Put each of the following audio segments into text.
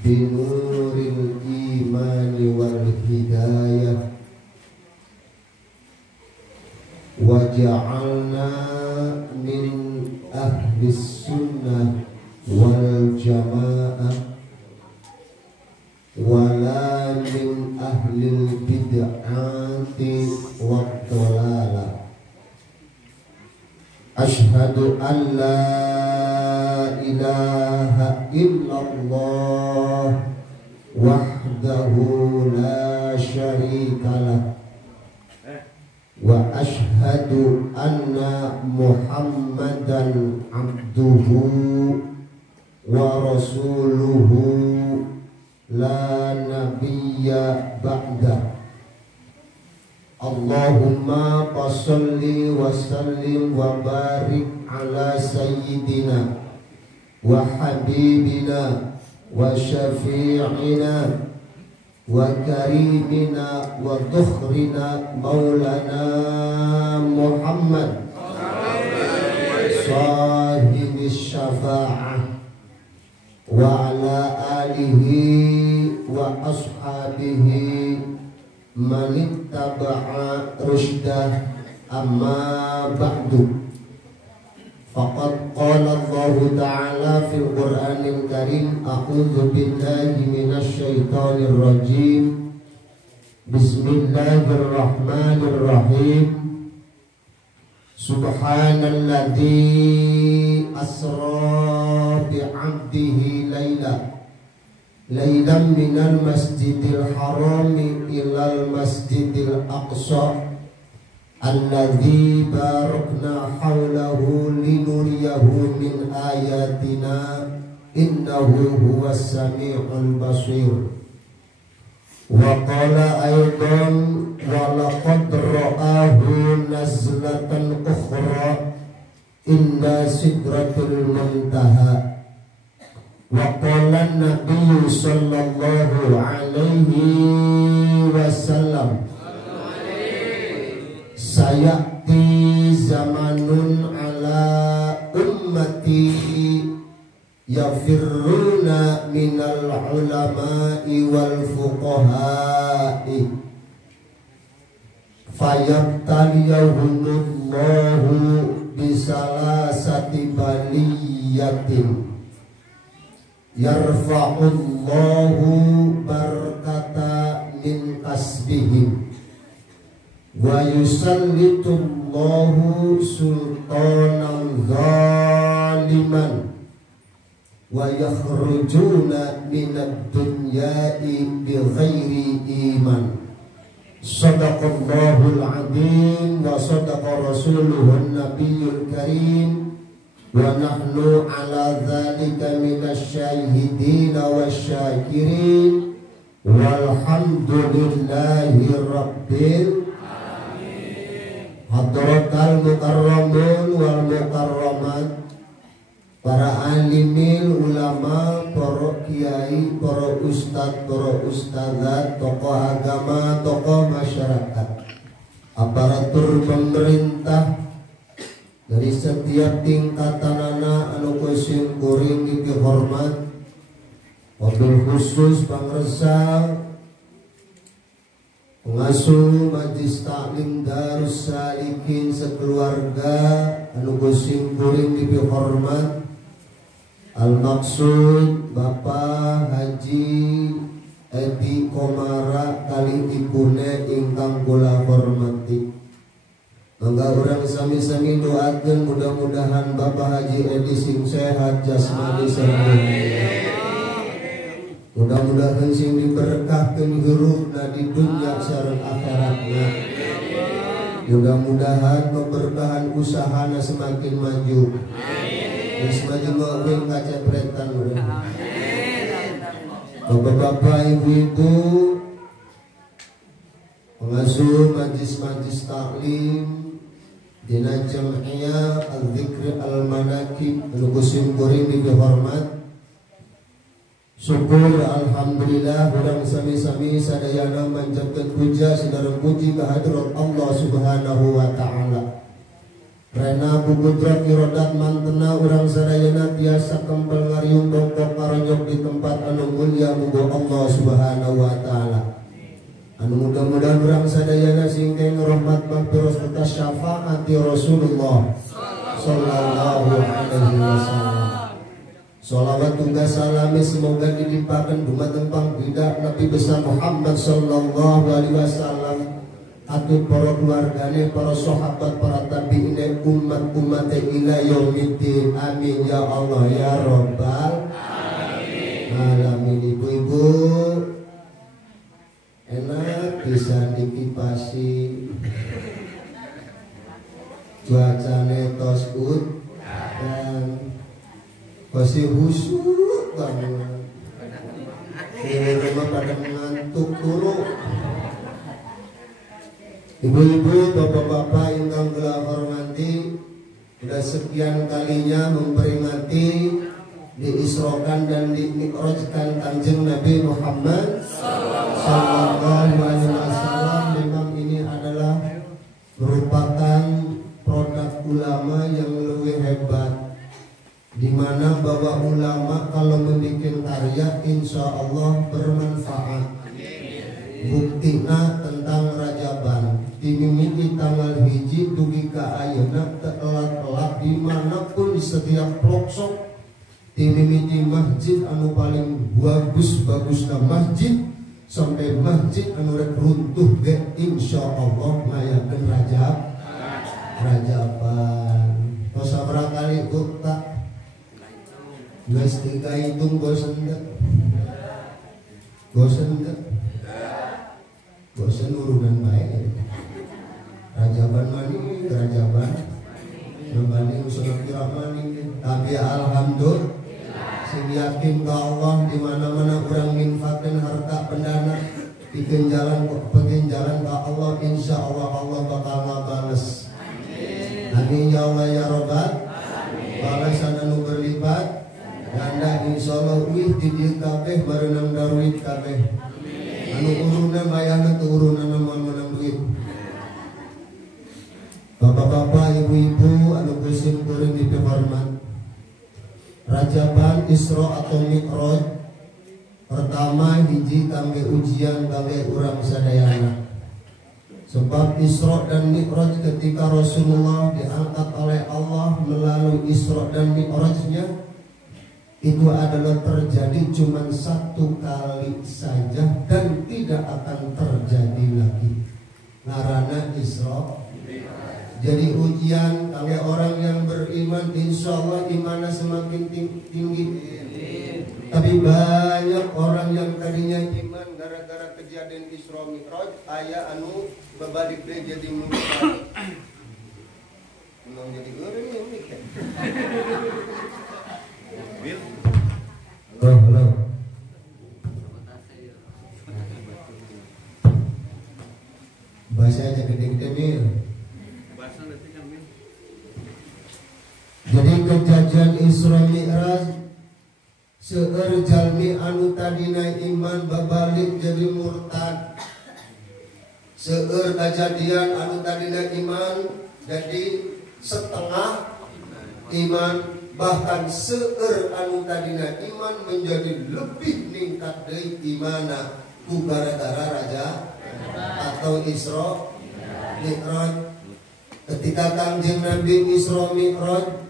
binuril imani wal hidayah waj'alna min ahlis sunnah wal jamaah wala min ahlil bid'ati wad dhalalah. Asyhadu an la ilaha illallah wahdahu la syarikalah wa asyhadu anna Muhammadan abduhu wa rasuluhu la nabiyya ba'dah. Allahumma shalli wa sallim wa barik ala sayyidina wa habibina wa syafi'ina wa karimina wa dhukhrina maulana Muhammad sahibis syafa'ah wa ala alihi wa ashabihi manittaba'a rusydah amma ba'du. Faqad qala Allah ta'ala fil Qur'anil Karim a'udzu billahi minasy syaithanir rajim. Bismillahirrahmanirrahim. Subhanalladzi asra bi'abdihi laylan minal masjidil harami ilal masjidil aqsa alladzi barakna hawlahu linuriyahu min ayatina innahu huwas sami'ul basir. Wa qala aydan wa laqad ra'ahu nazlatan ukhra inda sidratul muntaha. Wa qala an-nabiy sallallahu alaihi wasallam sayati zamanun ala ummati yafirruna minal ulama'i wal fuqaha'i fayabtaliyahumullahu bisalasati baliyatin yarfa'ullahu barakata min kasbihim wa yusallitullahu sultanan zaliman wa yakhrujuna minad dunyai bighairi iman. Sadaqallahul azim wa sadaqa rasuluhun nabiyyul karim wa nahnu ala dzalika minasyahidin wasyakirin walhamdulillahi rabbil alamin. Hadratal mukarramun wal mukarramat, para alimin ulama, para kiai, para ustad, para ustadzat, tokoh agama, tokoh masyarakat, aparatur pemerintah dari setiap tingkatanana anu kusin kuring dihormat, wabil khusus pangresa pengasuh Majlis Taklim Darus Salikin sekeluarga anu kusin kuring dihormat, al-maksud Bapak Haji Edi Komara kali ibune ingkang kula hormati. Mangga urang sami-sami doakeun mudah-mudahan Bapak Haji Edi sing sehat jasmani sareng mudah-mudahan sing diberkahkeun hirupna di dunya sareng akhiratna. Mudah-mudahan keberkahan usahana semakin maju. Geus maju meureun kacepretan urang. Bapak-bapak, ibu-ibu, pengasuh majlis-majlis taklim dina jam'iyah al-dzikr al-manakib anu kusim kuring dihormat. Syukur alhamdulillah urang sami-sami sadayana manjatkeun puja sidareng puji ka hadrat Allah Subhanahu wa taala. Rena bubudrat irodat mantena urang sadayana tiasa kempel ngariung bongkok karonyok di tempat anu mulia muga Allah Subhanahu wa taala. Anu mudah-mudahan urang sadayana singkeng rahmat magpiros serta syafaat Rasulullah sallallahu alaihi wasallam. Sholawat tunggal salami semoga dilimpahkan dumateng pangbidak Nabi besar Muhammad sallallahu alaihi wasallam. Atau para keluargane, para sahabat, para tabi'in, umat-umat ila yaumiddin. Amin ya Allah ya Rabbal alamin. Ibu-ibu enak bisa dikipasi, cuacane tos dan masih husuk banget. Di rumah pada ngantuk dulu. Ibu-ibu, bapak-bapak ingkang kula hormati, sudah sekian kalinya memperingati diisrokan dan dimi'rajkan Kanjeng Nabi Muhammad sallallahu alaihi wasallam. Memang ini adalah merupakan produk ulama yang lebih hebat, di mana bahwa ulama kalau membuat karya insya Allah bermanfaat. Buktina tentang Rajaban dimimiti tanggal hiji dugi ka ayeuna telat-telat dimanapun di setiap pelosok dimimiti masjid anu paling bagus-bagusna masjid sampai masjid anu rek runtuh ge insya Allah ngayakeun Rajaban. Tos sabaraha kali tak geus dihitung bosen teh? Bosen teh? Bosan urunan baik. Rajaban mani, Rajaban membanding usul kiramaning. Tapi alhamdulillah, sing yakin ka Allah di mana-mana urang minfakkeun harta pendana pikeun jalan ka Allah, insya Allah Allah bakal ngabales. Amin ya Allah ya Rabbal. Balasan anu berlipat ganda insya Allah wih di dieu kabeh bareunang darwit kabeh. Anu urunan bayana turunan menang duit. Bapak-bapak, ibu-ibu, anu kusim kuring dihormat. Rajaban Isra atau Mi'raj pertama hiji kangge ujian kangge urang sadayana. Sebab Isra dan Mi'raj ketika Rasulullah diangkat oleh Allah melalui Isra dan Mi'rajnya itu adalah terjadi cuma satu kali saja dan tidak akan terjadi lagi. Ngarana Isra. Jadi ujian kali orang yang beriman, insya Allah imannya semakin tinggi. Tapi banyak orang yang tadinya iman gara-gara kejadian Isra Mi'raj aya anu babalik deui jadi musyrik. Memang jadi eureun ya mikir. Halo. Bahasa aja gede-gede Mil. Jadi kejadian Isra Mi'raj seueur jalmi anu tadina iman babalik jadi murtad. Seueur kejadian anu tadina iman jadi setengah iman, bahkan seueur anu tadina iman menjadi lebih ningkat deui imana ku gara-gara raja atau Isra Mi'raj. Ketika Kanjeng Nabi Isra Mi'raj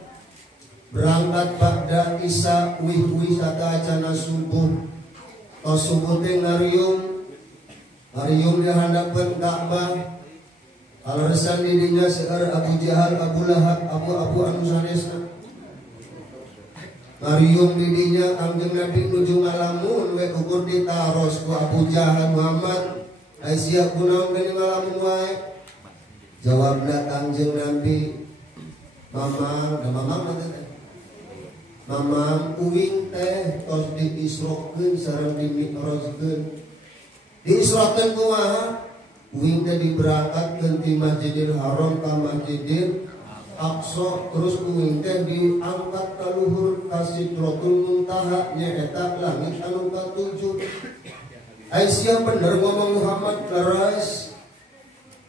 berangkat pada Isya wih-wih sata acana subuh. Tos subuh teh ngariung di hadapan Ka'bah. Kalau resan didinya seueur Abu Jahal, Abu Lahab, Abu anu sanesna. Ngariung didinya Kanjeng Nabi nuju ngalamun we ukur ditaros ku Abu Jahal Muhammad. Aisyah kunaon geuning ngalamun wae. Jawabna Kanjeng Nabi, Mamang uing teh tos diisrokeun sareng dimi'rajkeun. Diisrokeun kumaha? Uing teh diberangkatkeun ti Masjidil Haram ka Masjidil Aqsa, terus uing teh diangkat ka luhur ka Sidratul Muntaha nyaeta langit anu ka-7. Aisyah bener ngomong Muhammad leres.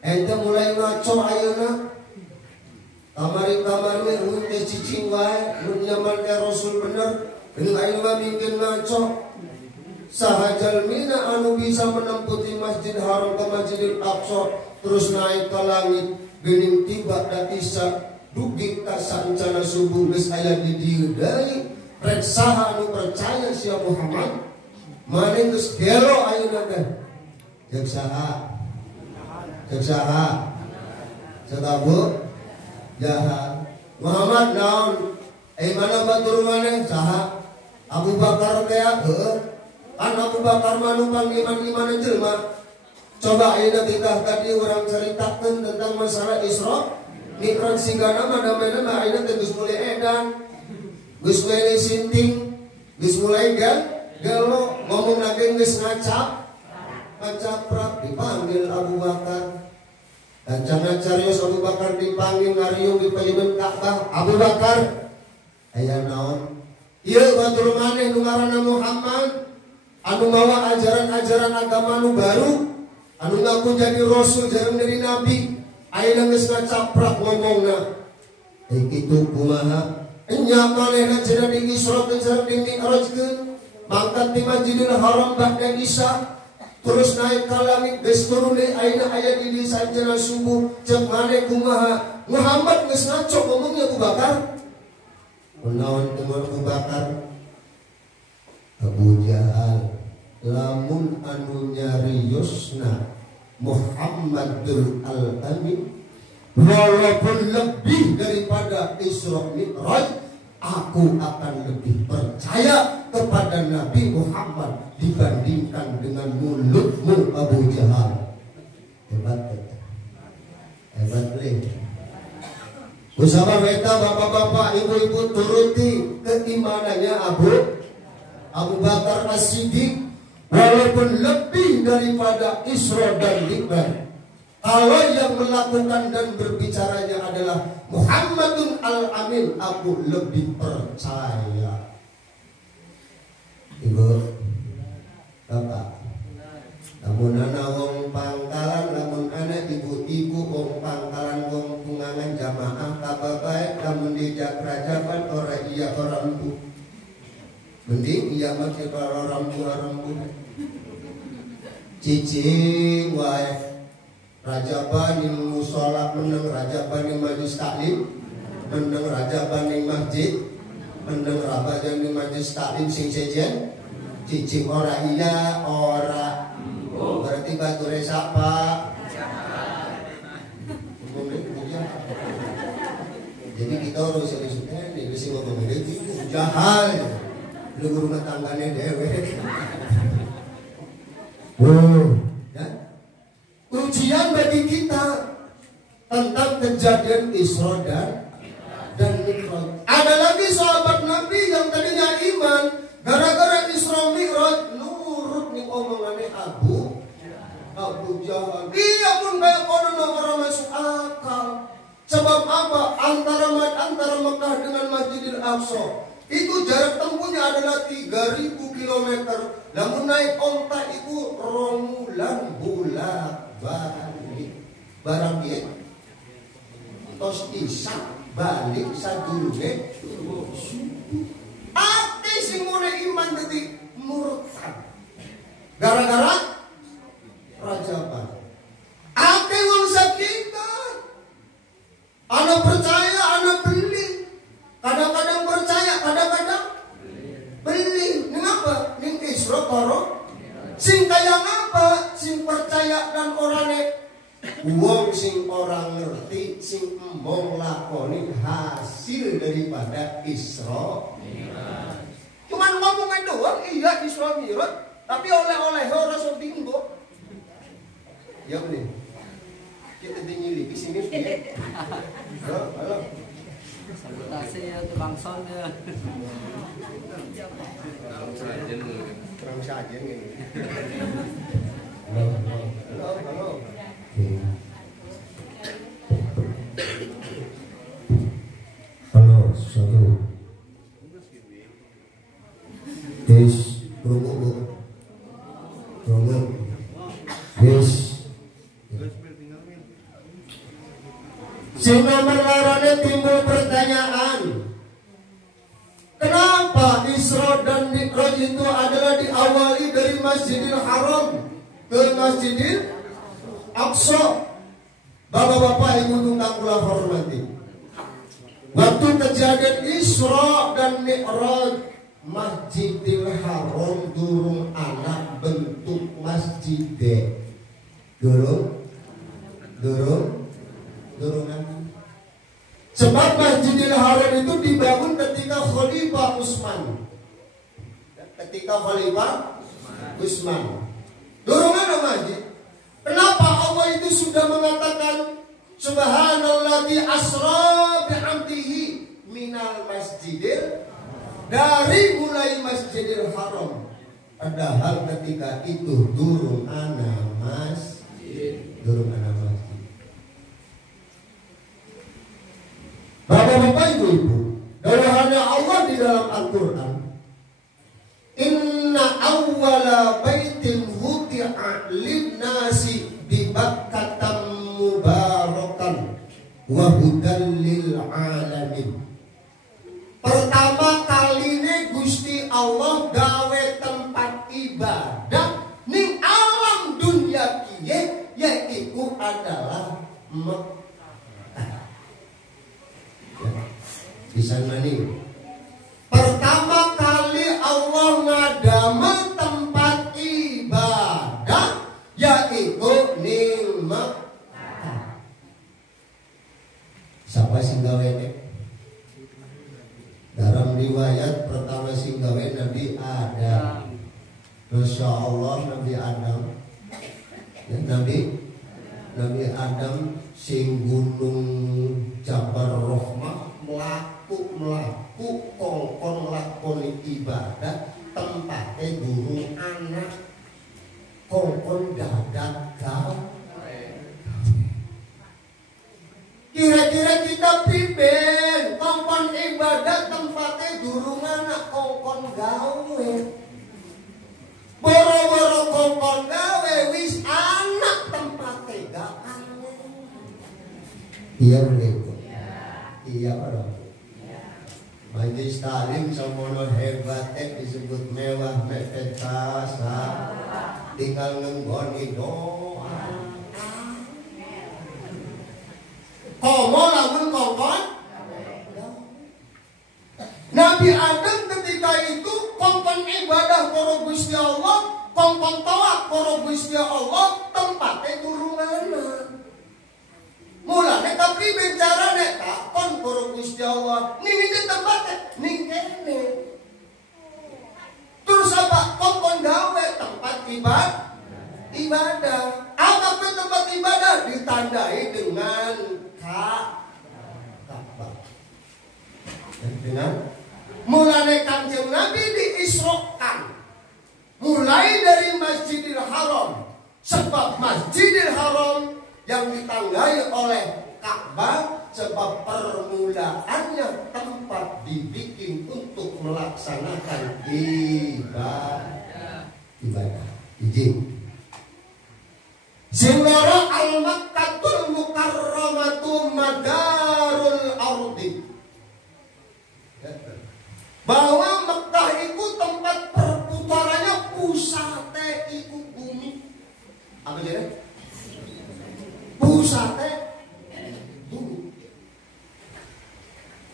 Ente mulai ngaco ayeuna. Kamari-kamari mun teh cicing wae, mun nyaman ka Rasul bener, geus aing mah mingkeun ngaco. Saha jalmina anu bisa menempuh di Masjid Haram ke Masjidil Aqsa terus naik ke langit geuning tiba da Isya dugi ka saencana subuh geus aya di dieu deui rek saha anu percaya sia Muhammad mane geus gelo ayeuna teh jeung saha sadabu jahat Muhammad naon mana batur maneh saha Abu Bakar teh heueuh kan Abu Bakar manupang iman-iman jelema. Coba ayeuna kita tadi urang caritakeun tentang masalah Isra Mi'raj sigana madamena mah ayeuna teh geus mulai edan. Geus mulai sinting, geus mulai gelo ngomong nage geus ngacaprak dipanggil Abu Bakar. Dan jangan carios Abu Bakar dipanggil ngariung di payeunan Ka'bah. Abu Bakar aya naon? Ieu batur maneh nu ngaranna Muhammad anu mawa ajaran-ajaran agama anu baru anu ngaku jadi rasul jarang dari nabi ayeuna geus ngacaprak ngomongna kitu kumaha enya manehna cenah di Isra jeung di Mi'rajkeun mangkat di Masjidil Haram ba'da Isya terus naik ka langit geus turun deui ayeuna aya di saencana subuh ceuk maneh kumaha Muhammad geus ngaco ngomongnya Abu Bakar naon teu Abu Bakar Abu Jahal lamun anu nyariosna Muhammadul Al-Amin walaupun lebih daripada Isra Mi'raj aku akan lebih percaya kepada Nabi Muhammad dibandingkan dengan mulutmu Abu Jahal. Hebat leh. Usaha mereka bapak-bapak ibu-ibu turuti keimanannya Abu Bakar As-Siddiq walaupun lebih daripada Isra dan Mi'raj. Kalau yang melakukan dan berbicaranya adalah Muhammadun Al-Amin, aku lebih percaya. Ibu, bapak, lamun ana wong pangkalan, lamun ana ibu-ibu wong pangkalan, wong pungangan jamaah kababae, lamun di Jakrajaban ora iya ora empu. Mending iya mah para rambu-rambu. Cicing wae. Rajaban ing mushola meneng rajaban ing majelis taklim meneng rajaban ing masjid meneng rajaban ing majelis taklim sing sejen cicing ora iya ora berarti bature sapa jadi kita harus seriusnya nih sing ngomong iki jahal lu rumah tanggane dewe ujian bagi kita tentang kejadian Isra dan Mi'raj. Ada lagi sahabat Nabi yang tadinya iman gara-gara Isra Mi'raj nurut nih omongannya Abu Jahal. Iya pun kayak kono orang masuk akal. Sebab apa? Antara Mekah dengan Masjidil Aqsa itu jarak tempuhnya adalah 3000 km. Namun naik onta itu romulan balik barang dia tos isak balik sadurunge ate sing mune iman dadi murtad gara-gara rajaban ate wong sakita ana percaya ana beli kadang-kadang percaya kadang-kadang beli ngapa ning Isra karo sing kaya ngapa sing percaya dan orane wong sing orang ngerti sing embong lakoni hasil daripada Isra Mi'raj. Cuman ngomongan doang iya Isra Mi'raj tapi oleh-oleh ora sok tinggo. Ya bener. Kita tinggi di sini dia. Halo. Sabotase ya tukang sound ya. Terang saja ini. Halo. Halo, satu. Tes, tunggu. Tes. Si nomor larane diawali dari Masjidil Haram ke Masjidil Aqsa. Bapak-bapak, ibu tunggang kula hormati, waktu kejadian Isra dan Mi'raj, Masjidil Haram durung anak bentuk masjid. Durung anak. Sebab Masjidil Haram itu dibangun ketika Khalifah Utsman. Durung ada masjid. Kenapa Allah itu sudah mengatakan Subhanalladzi asra bihamdihi minal masjidil, dari mulai Masjidil Haram. Padahal ketika itu durung ana masjid. Bapak-bapak, ibu-ibu, dawahannya Allah di dalam Al-Quran, inna awwala baitin wudi'a lin-nasi bi Bakkatam mubarakan wa hudan lil alamin. Pertama kaline Gusti Allah gawe tempat ibadah ning alam dunia kiye, yaitu adalah Mekah. Di sana nih pertama kali Allah ngadama tempat ibadah, yaitu ning Mekah. Siapa sing gawe nek? Dalam riwayat pertama sing gawe Nabi Adam. Masya Allah, Nabi Adam. Ya, Nabi Adam sing gunung Jabal Rahmah melaku kongkon lakoni ibadah tempatnya guru anak kongkon dadak gawe. Kira-kira kita pimpin kongkon ibadah tempatnya guru anak kongkon gawe. Boro-boro kongkon gawe wis anak tempatnya gawe. Iya begitu. Iya Pak. Majelis Taklim semono hebat disebut mewah mepet kasa, tinggal ngenggoni doa. Komo lamun kongkon. Nabi Adam ketika itu kongkon ibadah para Gusti Allah, kongkon tawaf para Gusti Allah, tempatnya turungan. Mulane tapi bicara nek takon para Gusti Allah, ning tempatnya ning kene. Terus apa? Kongkon gawe tempat ibadah. Apa tempat ibadah ditandai dengan Ka'bah. Dengan mulane Kanjeng Nabi diisrokan mulai dari Masjidil Haram, sebab Masjidil Haram yang ditandai oleh Ka'bah, sebab permulaannya tempat dibikin untuk melaksanakan ibadah. Izin. Singara al-Makkatul Mukarramatu madarul ardi. Bahwa Mekah itu tempat perputarannya pusate iku bumi. Apa jadi? Pusate bumi.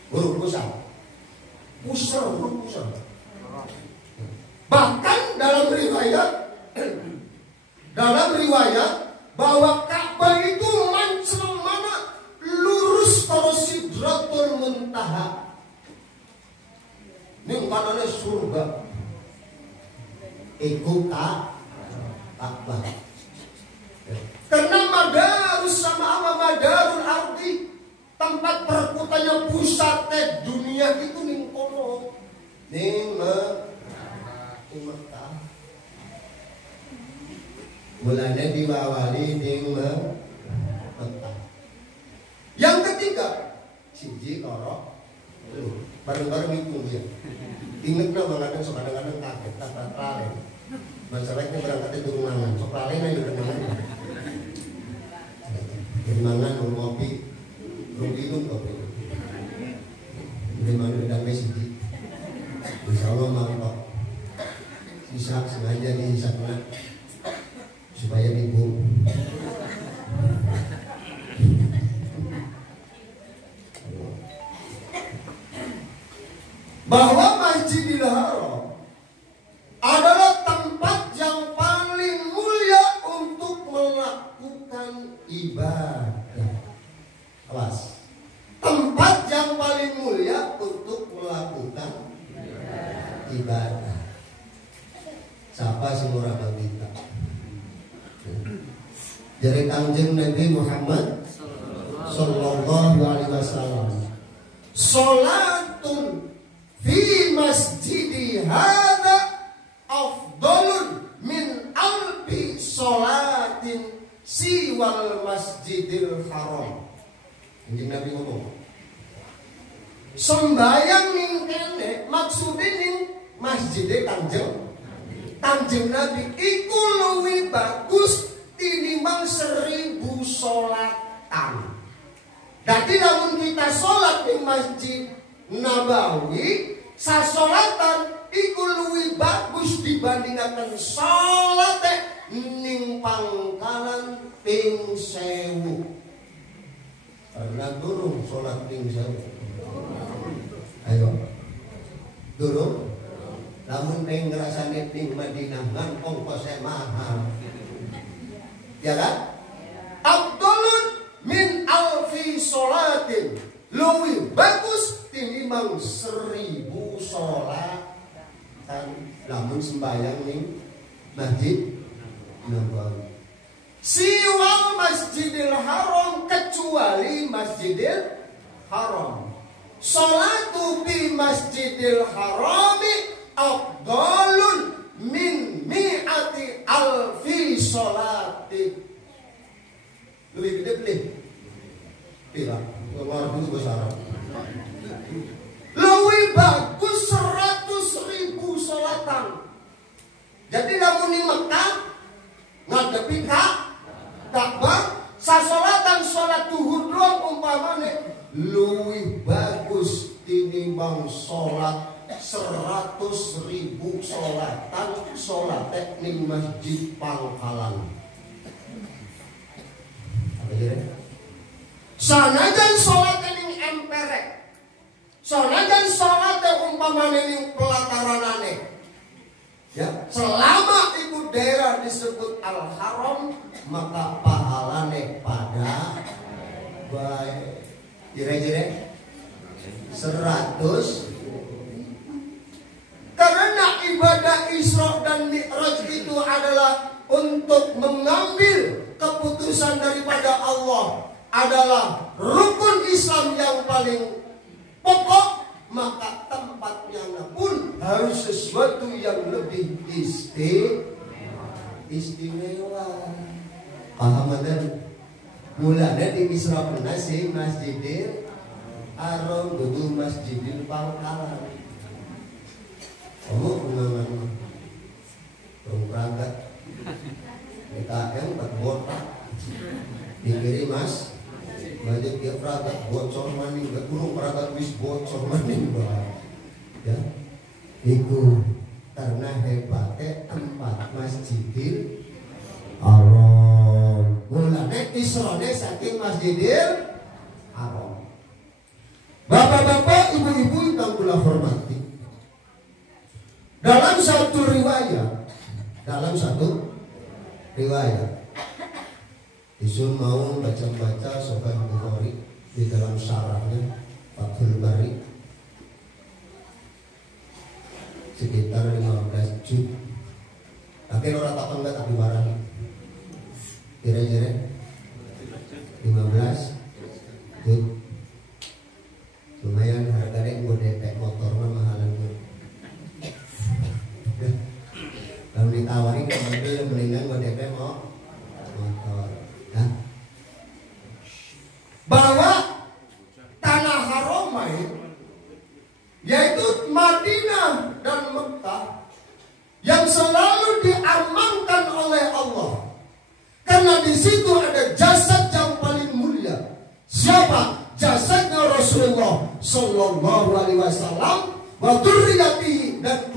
Buruk pusat. Pusat. Bahkan dalam riwayat bahwa Ka'bah itu mancem mana lurus kalau Sidratul Muntaha. Ning kanane surga. Iku Ka'bah. Karena madarus sama madarul ardi, tempat perputanya pusat dunia itu ning kono. Ning Mekah. Mulanya diwawali ning Mekah. Yang ketiga, siji karo bareng-bareng itu dia. Ingat na mengatakan so kadang-kadang kaget tak lalen. Masalahnya berangkatnya turun mangan. So lalen aja udah mangan. Mangan ngopi, minum kopi. Di mana udah siji. Insyaallah mantap. Sisa sengaja di sana supaya ibu bahwa Masjidil Haram adalah tempat yang paling mulia untuk melakukan ibadah. Awas. Tempat yang paling mulia untuk melakukan ibadah. Siapa semua orang kita? Dari Kanjeng Nabi Muhammad sallallahu alaihi wasallam, salatun fi masjidi hadza afdalun min alfi salatin siwal masjidil haram. Kanjeng Nabi ngomong, sembayang ning kene maksudnya ning masjidil Kanjeng Nabi iku luwih bagus tinimbang 1000 sholatan. Jadi namun kita sholat di Masjid Nabawi, sasolatan iku luwih bagus dibandingkan sholat ning pangkalan ping 1000. Karena durung sholat ping 1000. Ayo, durung. Namun ping ngrasane ning Madinah ngan ongkosnya mahal. Ya kan? Abdulun min alfi sholatin, luwih bagus tinimbang 1000 sholat. Kan lamun sembahyang ning Masjid Nabawi. Siwal Masjidil Haram, kecuali Masjidil Haram. Sholatu bi Masjidil Harami afdalun min mi'ati alfi sholati. Lebih gede beli. Bila keluar dulu bahasa Arab. Lebih bagus 100.000 sholatan. Jadi namun di Mekah ngadepi Ka'bah, sasolatan sholat duhur doang umpamane lebih bagus tinimbang sholat 100.000 sholatan sholat ning Masjid Pangkalan. Apa jadi? Sanajan sholat ning emperek, sanajan sholat umpamane ning pelataranane. Ya, selama itu daerah disebut Al-Haram, maka pahalane pada baik. Kira-kira 100. Karena ibadah Isra dan Mi'raj itu adalah untuk mengambil keputusan daripada Allah, adalah rukun Islam yang paling pokok, maka tempatnya pun harus sesuatu yang lebih istimewa. Paham kan? Mulanya di Isra Penasi Masjidil Haram, kudu Masjidil Pangkalan. Kamu pengangan perangkat kita yang terbotak dikiri mas banyak dia perangkat bocor maning gak kurung perangkat wis bocor maning ya itu karena hebatnya tempat Masjidil Haram. Mulanya Isra'nya saking Masjidil Haram. Bapak-bapak, ibu-ibu yang kula hormati, dalam satu riwayat Isun mau baca-baca Sahih Bukhari di dalam syarahnya Fathul Bari sekitar 15 juz. Tapi orang tak enggak tak diwarani. Kira-kira 15 juz. Lumayan harganya gue DP motor mah mahalan gue. Kalau ditawarin ke mobil mendingan gue DP motor. Ya. Bahwa tanah Haramai, yaitu Madinah dan Mekah, yang selalu diamankan oleh Allah, karena di situ ada jasad yang paling mulia. Siapa? Jasadnya Rasulullah Sallallahu Alaihi Wasallam, wa dzurriyyatihi, dan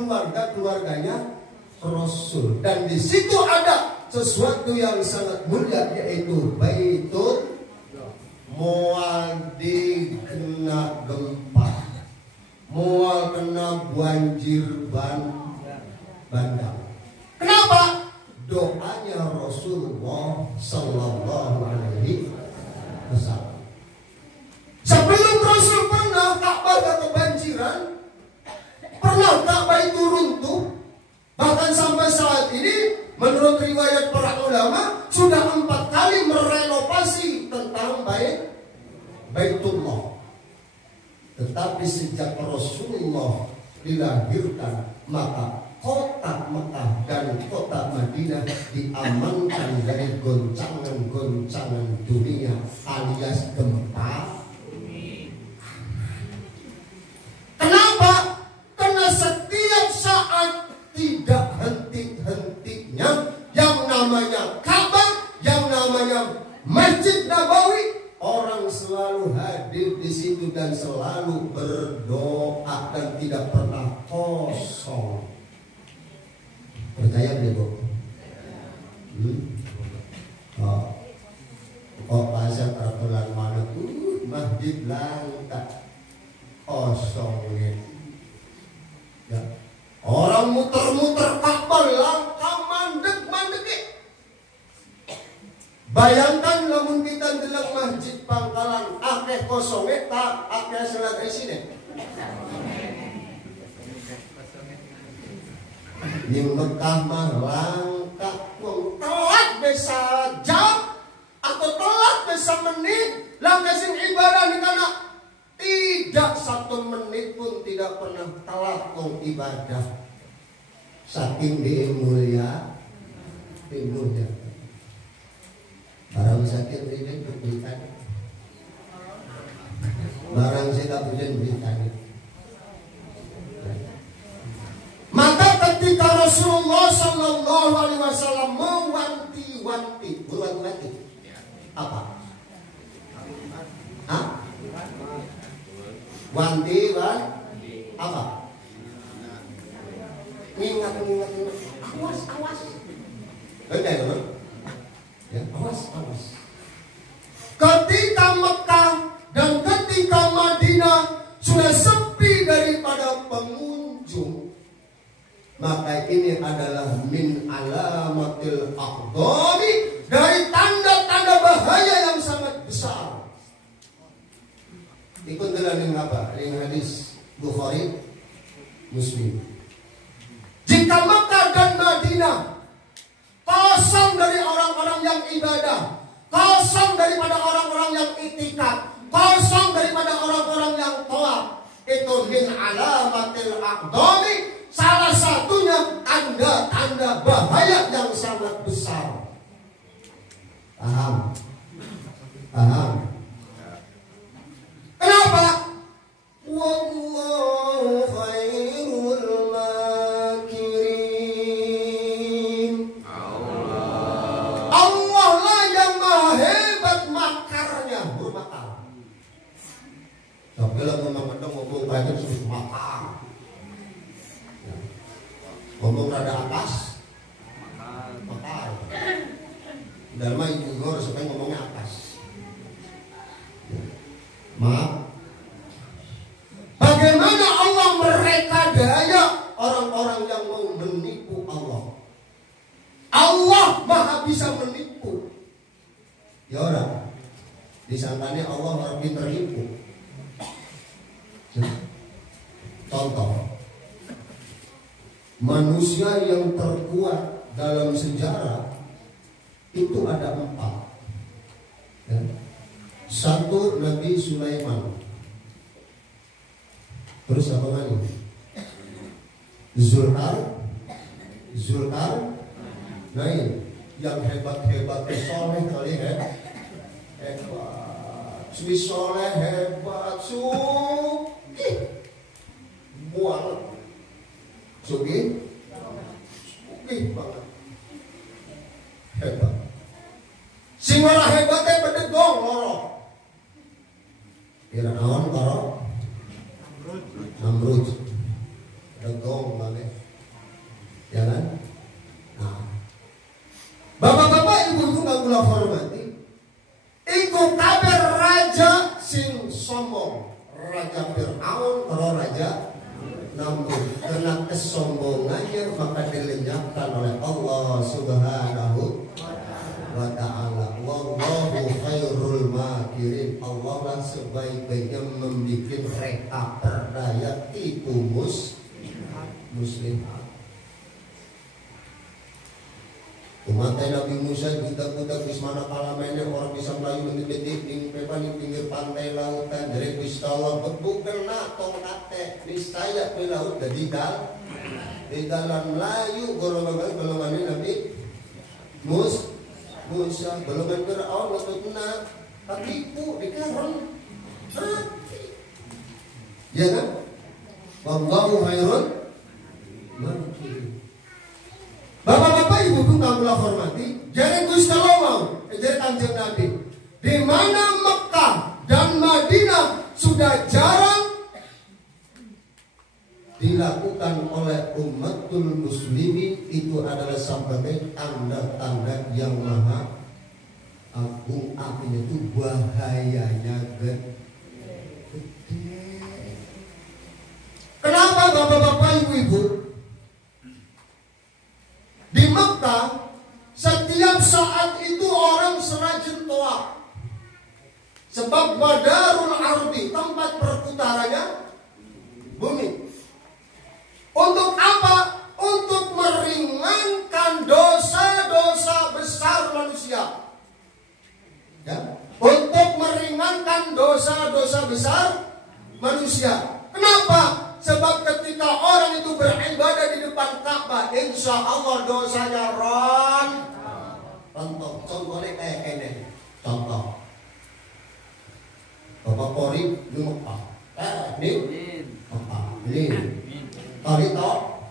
keluarganya Rasul, dan di situ ada sesuatu yang sangat mulia, yaitu Baitul mual dikena gempa, mual kena banjir bandang. Kenapa? Doanya Rasulullah Sallallahu Alaihi Wasallam. Sebelum Rasul pernah Ka'bah kebanjiran, pernah Ka'bah itu runtuh. Bahkan sampai saat ini, menurut riwayat para ulama, sudah 4 kali merenovasi tentang Baitullah. Tetapi sejak Rasulullah dilahirkan, maka kota Mekah dan kota Madinah diamankan dari goncangan-goncangan dunia alias gempa. Kenapa? Karena setiap saat tidak henti-hentinya yang namanya Ka'bah, yang namanya Masjid Nabawi, orang selalu hadir di situ dan selalu berdoa dan tidak pernah kosong. Percaya dia, Bu? Kok pasar tertular mana masjid langka kosong gitu. Ya. Orang muter-muter Ka'bah langka mandek-mandek. Bayangkan lamun kita delok masjid Pangkalan akeh kosonge tak akeh salat residen. Di Mekah mah langka, wong telat bisa jam atau telat bisa menit, langkah sing ibadah di kana tidak 1 menit pun tidak pernah telat wong ibadah. Saking dia mulia, barang sakit ini berikan, barang saya pujian berikan. Maka ketika Rasulullah Sallallahu Alaihi Wasallam mewanti-wanti apa? Hah? Wanti apa? Ingat. Awas. Benar, ya, awas. Ketika Mekah dan ketika Madinah sudah sepi daripada pengunjung, maka ini adalah min alamatil aqdami, dari tanda-tanda bahaya yang sangat besar. Ikut dengan apa? Dengan hadis Bukhari Muslim. Jika Mekah dan Madinah kosong dari orang-orang yang ibadah, kosong daripada orang-orang yang iktikaf, kosong daripada orang-orang yang tawaf, itu min alamatil aqdami, salah satunya tanda-tanda bahaya yang sangat besar. Paham? Kenapa? Wallahu khairul makirin. Allah lah yang maha hebat makarnya, bermakar. Sampai lah ngomong banyak sudah makar. Ngomong rada atas, makar. Dan mah ibu harus sampai ngomongnya atas. Maaf. Bagaimana Allah mereka daya orang-orang yang mau menipu Allah? Allah maha bisa menipu. Ya orang, disangkanya Allah orang pintar nipu. Contoh, manusia yang terkuat dalam sejarah itu ada 4. Ya. 1 Nabi Sulaiman. Terus apa lagi? Zulkar. Nah ini yang hebat-hebat soleh kali hebat. Swi soleh hebat buang Sugi banget. Hebat. Sing ora hebate bedegong loro. Kira naon karo? Namrud. Bedegong banget. Ya kan? kula hormati, iku kabeh raja sing sombong, Raja Fir'aun karo Raja Namrud. Karena kesombongannya maka dilenyapkan oleh Allah Subhanahu wa ta'ala. Wallahu khairul makirin. Allah lah sebaik-baiknya membikin reka berdaya tipu muslim. Umat Nabi Musa budak-budak wis mana kalamene orang bisa melayu mendetik ning pinggir pantai lautan dari Gusti Allah bebu kena tongkate niscaya di laut dadi di dalam melayu golongan Nabi Musa golongan Fir'aun maksudna ketipu dikaron ya kan wallahu khairun makirin. Bapak-bapak ibu-ibu kami hormati, jadi Gusti Allah mau, jadi Kanjeng Nabi, di mana Mekah dan Madinah sudah jarang dilakukan oleh umatul muslimin, itu adalah sebagai tanda-tanda yang maha agung, artinya itu bahayanya gede. Kenapa bapak-bapak ibu-ibu? Di Mekah setiap saat itu orang serajin tawaf. Sebab Badarul Ardi, tempat perputarannya bumi. Untuk apa? Untuk meringankan dosa-dosa besar manusia. Ya, untuk meringankan dosa-dosa besar manusia. Kenapa? Sebab ketika orang itu beribadah di depan Ka'bah, insya Allah dosanya rontok. Contohnya kayak ini. Contoh. Bapak Kori di Mekah. Ini Mekah. Ini. Kali toh.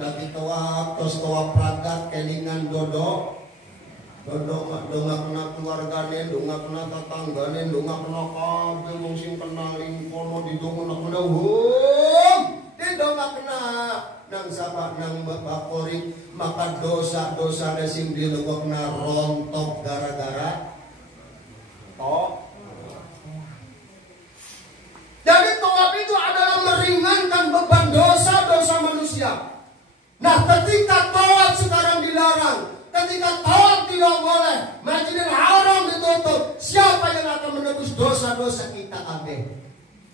Lagi toa, terus toa pragat, kelingan dodok. Dongak kena keluargane, dongak kena tetanggane, dongak kena kabeh wong sing kenaling kono didongak kena dongak kena nang sapa nang Bapak Kori, maka dosa-dosa sing dilebokna rontok gara-gara toh. Jadi tawaf itu adalah meringankan beban dosa-dosa manusia. Nah, ketika tawaf sekarang dilarang, ketika tawaf tidak boleh, Masjidil Haram ditutup, siapa yang akan menebus dosa-dosa kita kabeh?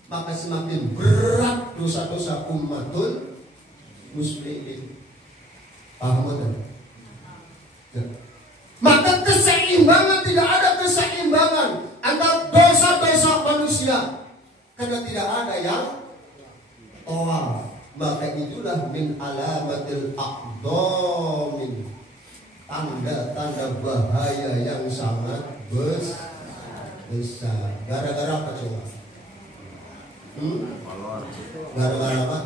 Maka semakin berat dosa-dosa umatul muslimin. Paham kan? Maka keseimbangan, tidak ada keseimbangan antara dosa-dosa manusia, karena tidak ada yang tawaf. Maka itulah min alamatil aqdamin, tanda-tanda bahaya yang sangat besar. Gara-gara apa coba? Gara-gara apa?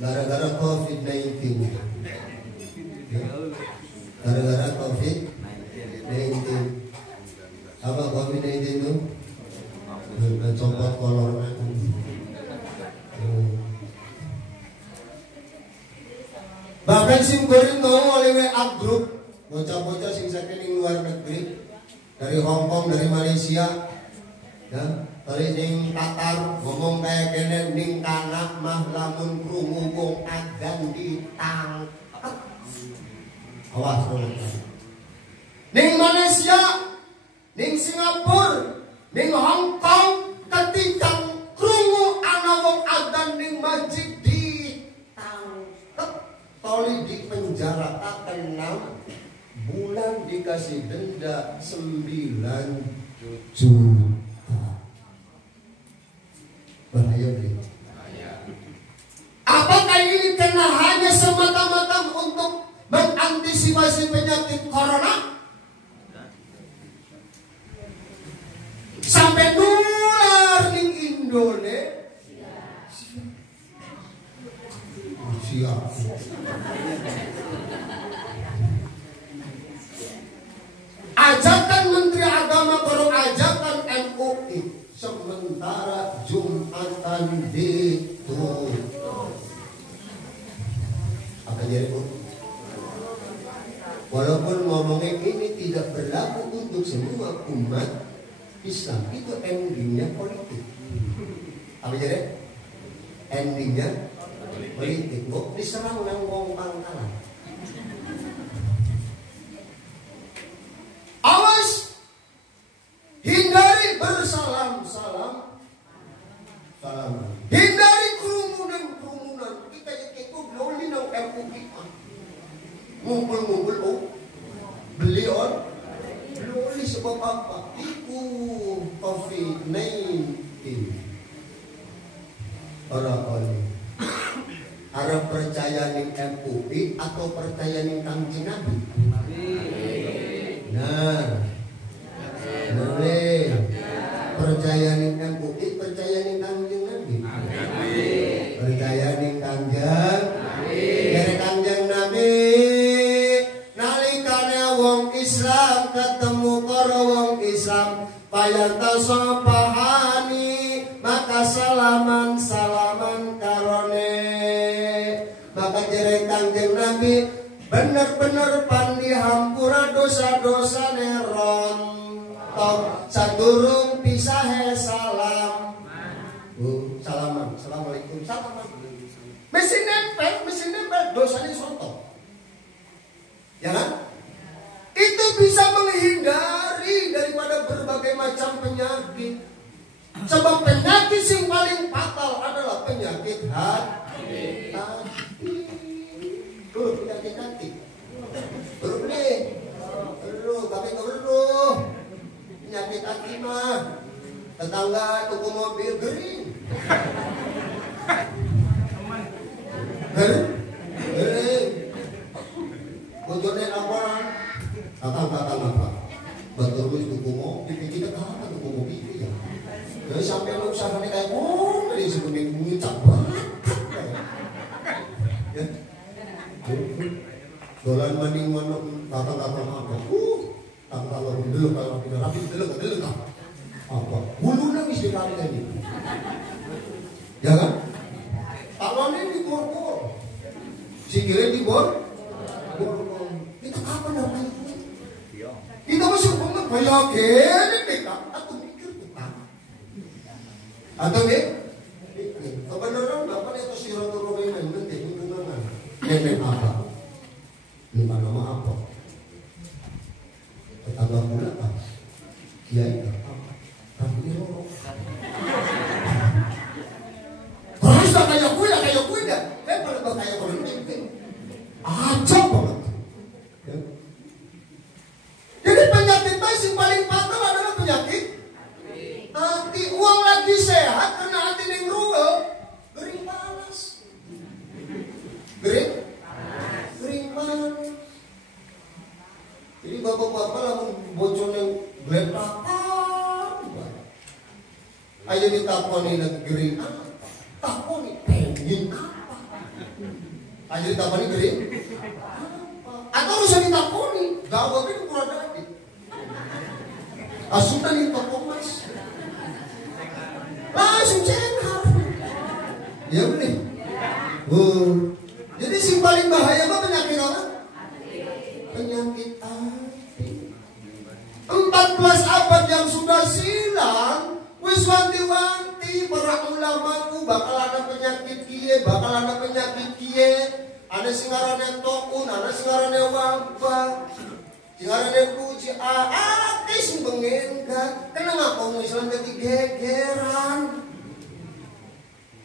Gara-gara COVID-19. Gara-gara COVID-19. Apa COVID-19 itu? Copot kolornya. Bahkan sim goreng mau oleh WA group bocah-bocah sing saking luar negeri, dari Hong Kong, dari Malaysia, ya, dari ning Qatar ngomong kayak kene ning tanah mah lamun krungu wong agan ditangkap. Awas lho. Ning Malaysia, ning Singapura, ning Hong Kong, ketika krungu ana wong agan ning masjid toli di penjara akan 6 bulan, dikasih denda 9 juta. Bahaya deh. Apakah ini karena hanya semata-mata untuk mengantisipasi penyakit corona? Sampai nular di Indonesia. Siap. Ajakan Menteri Agama kurang ajakan MUI, sementara Jumatan ditutup. Apa jadi Bu? Walaupun ngomongnya ini tidak berlaku untuk semua umat Islam, itu endingnya politik. Apa jadi? Endingnya politik. Kok diserang nang wong pangkalan? Awas, hindari bersalam-salam, hindari kerumunan. Kita itu belum nang MUI. Ngumpul-ngumpul, beli beli sebab apa? Itu COVID-19. Orang-orang harap percaya ning MUI atau percaya ning Kanjeng Nabi? Nah, boleh percaya ning MUI, percaya ning Kanjeng Nabi? Percaya ning Kanjeng Nabi. Dari Kanjeng Nabi Islam ketemu karo wong Islam payantasapahani maka salaman karone maka jere Kanjeng Nabi bener-bener pandi hampura dosa-dosa neron tok sadurung pisahe salam salaman assalamualaikum salaman mesin nempel dosanya sontok ya kan. Itu bisa menghindari daripada berbagai macam penyakit. Sebab penyakit yang paling fatal adalah penyakit hati. Penyakit hati. Perlu nih. Tapi perlu. Penyakit hati mah. Tetangga tuku mobil gering. Gering. Bojone laporan. Kakak apa? Betul itu kumo, kita apa tuh kumo itu ya? Jadi sampai lu usaha nih kayak dari sebenarnya ngucap banget, ya. Dolan mending mana kakak apa? Kakak kalau dulu kalau tidak rapi dulu kan? Apa? Bulu nangis di kali tadi, ya kan? Kalau ini di bor, sikilnya di bor, kita kapan namanya? Kita masuk banget kayak gini kita atau mikir kita atau kebenaran bapak itu silaturahmi nanti hubungan nenek apa lupa nama apa tetangga pula apa kiai apa tapi ini lorok terus tak kayak kuda kalau kayak kuda aja banget. Jadi penyakit yang paling fatal adalah penyakit hati. Uang lagi sehat karena hati yang ruwet, gering panas. Gering panas. Jadi bapak-bapak lamun bocor yang gletakan. Ayo ditakoni lagi gering apa? Takoni pengen apa? Ayo ditakoni gering. Atau usah ditakoni, gawat itu kurang dadi. Asutan itu komas. Langsung cengar. Ya boleh. Jadi si paling bahaya apa penyakit apa? Penyakit hati. 14 abad yang sudah silam, wis wanti-wanti para ulamaku bakal ada penyakit kiye, bakal ada penyakit kiye. Ada singarannya tokun, ada singarannya wabah, singarannya puji, atis bengenkan. Kenapa kamu Islam gegeran?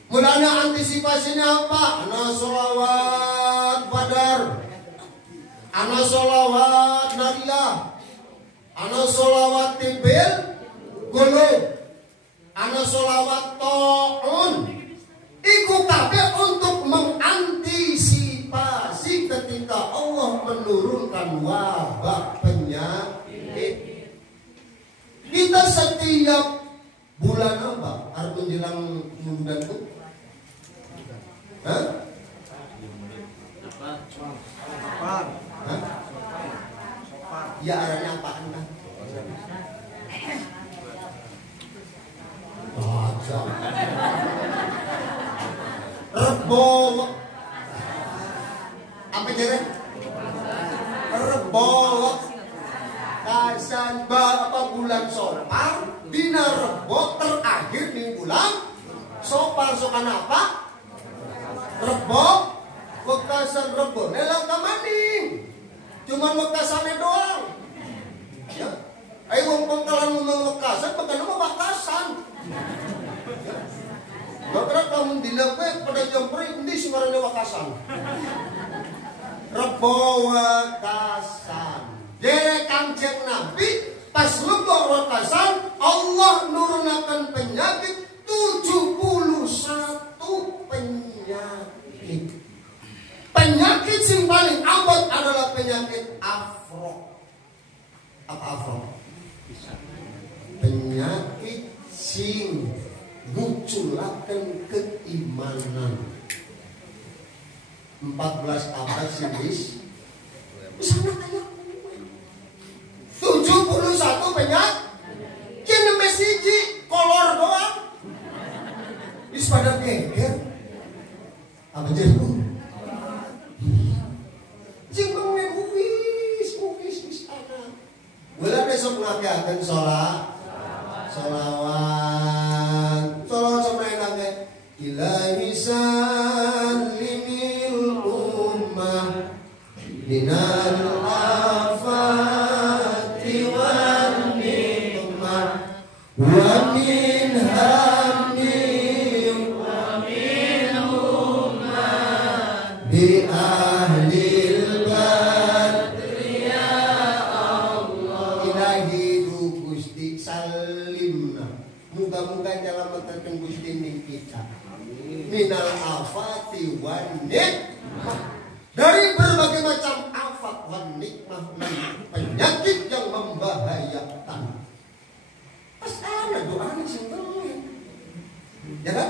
Mulanya antisipasinya apa? Ana sholawat badar, ana sholawat nariyah, ana sholawat tibil gulub, ana sholawat to'un. Iku kabeh untuk mengantisipasi ketika Allah menurunkan wabah penyakit. Kita setiap bulan apa? Harus menjelang bulan itu? Hah? Ya arahnya apaan kan? Rebo apa jadi? Rebo kasan apa bulan Sopar dina rebo terakhir di bulan Sopar sokan apa? Rebo wekasan rebo nelang kamaning cuman wekasannya doang ya. Ayo wong pangkalan ngomong wekasan bukan nama wakasan ya. Maka kamu dilapet pada jempri ini sebenarnya wakasan rebo wekasan Jere Kanjeng Nabi pas lebo wekasan Allah nurunakan penyakit 71 penyakit. Penyakit yang paling abot adalah penyakit afro. Apa afro? Penyakit sing munculakan keimanan. 14 abad sih sana kayak 71 penyakit. Kini mesiji kolor doang. Is pada geger. Apa jadi bu? Jeng bangun wis ana. Bulan besok ngadakan sholat. Sholawat sama enaknya. Ilahi salimil ummah minal afati wan nikmah wa min hammin wa min ummah bi ahlil badri ya Allah. Ilahi du Gusti salimna muga-muga nyelametkeun Gusti ning kita minal afati wan nikmah dari berbagai macam afat wan nikmah penyakit yang membahayakan. Pas ana doa sing ya kan?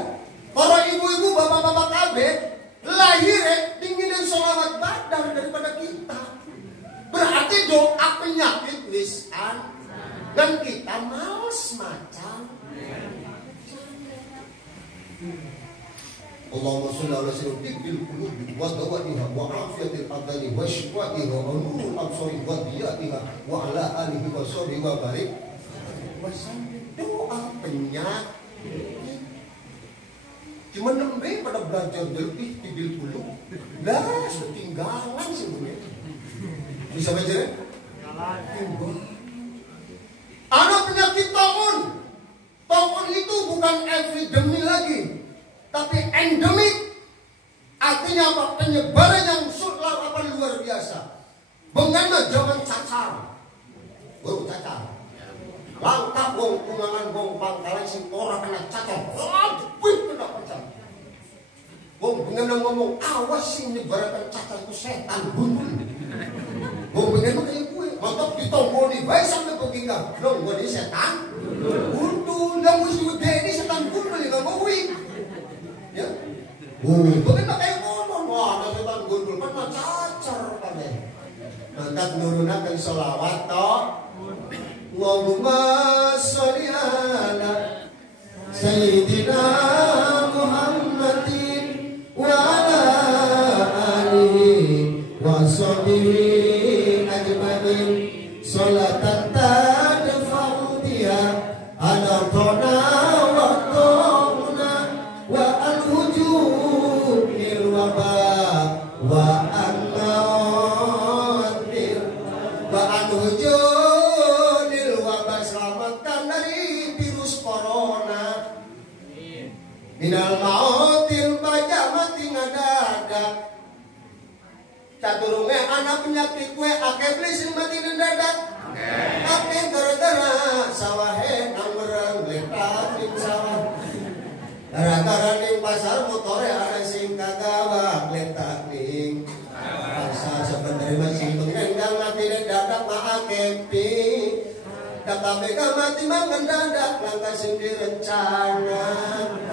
Para ibu-ibu, bapak-bapak kabeh lahir dingin sholawat badar daripada kita. Berarti doa penyakit wis dan kita males macam. Allahumma sholli ala sayyidina bil qulubi wa dawaiha wa afiyatil abdani wa shifaiha wa nurul absari wa diyatiha wa ala alihi wa sahbihi wa barik wa sallim. Doa penyakit cuma nembe pada belajar lebih di bil qulub lah ketinggalan sebenarnya. Bisa baca ya? Ada penyakit taun. Taun itu bukan epidemi lagi, tapi endemik. Artinya apa? Penyebaran yang luar biasa. Bagaimana zaman cacar? Baru cacar. Langkah wong kunangan wong Pangkalan sing ora kena cacar. Wih kena cacar. Wong bagaimana ngomong awas sing nyebarkan cacar itu setan gundul. Wong bagaimana kayak gue. Mantap ditomboli baik sampai kepinggang. Dong gue ini setan gundul. Yang mesti gede ini setan gundul yang mau wih. Ya. Bagaimana kayak ngomong. Wah ada setan gundul. Kan cacar kan ya. Mantap nurunakan sholawat toh. Allahumma sholli ala Sayyidina Muhammadin wa ala alihi wa sahbihi ajma'in sholatan tadfa'u biha anatona wa qawna wa al-hujumil waba wa an-nawatir wa al-hujum. Minal mautil baja mati ngadadak. Caturunge anak penyakit kue akeh beli sing mati ngendadak. Akeh gara-gara sawahe nangmereng letak ning sawah. Gara-gara ning pasar motore ana sing kagawak letak ning pasar sebenarnya sing pengendang mati ngendadak mah akeh pi. Kata mereka mati mendadak langkah sing direncanakan.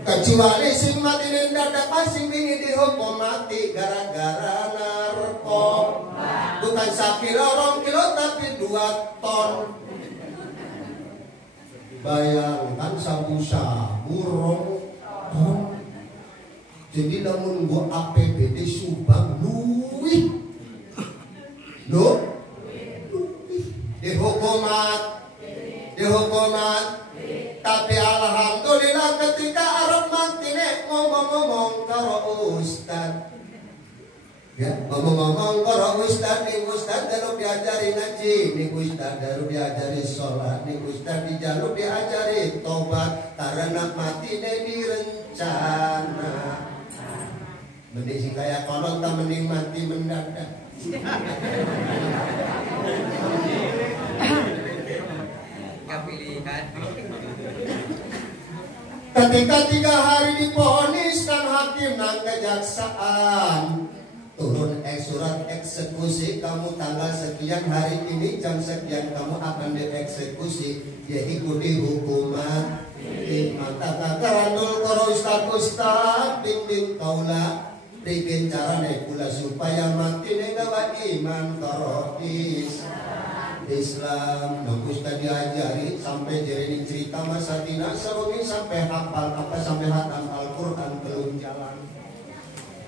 Kecuali sing mati mendadak masih ingin dihukum mati gara-gara narko. Bukan 1 kilo 2 kilo tapi 2 ton. Bayangkan sabu-sabu rong ton. Jadi lamun gua APBD Subang luwih. Loh? Dihukumat. Tapi alhamdulillah ketika arep mati nek ngomong-ngomong karo ustaz. Ya, ngomong-ngomong karo ustaz, nih ustaz jaluk diajari ngaji, nih ustaz jaluk diajari sholat, nih ustaz dijaluk diajari tobat karena mati nih direncana. Mending sing kaya konon tak mending mati mendadak. Ketika 3 hari diponis kan hakim nang kejaksaan, turun surat eksekusi, kamu tanggal sekian hari ini jam sekian kamu akan dieksekusi, ya ikuti hukuman. Mata kakarandul karo ustaz bimbing kaula bikin carane kula supaya mati negawa iman karo Islam. Nah, Ustaz diajari sampai jadi cerita masa tina sebengi sampai hafal sampai hatam Al-Qur'an belum jalan.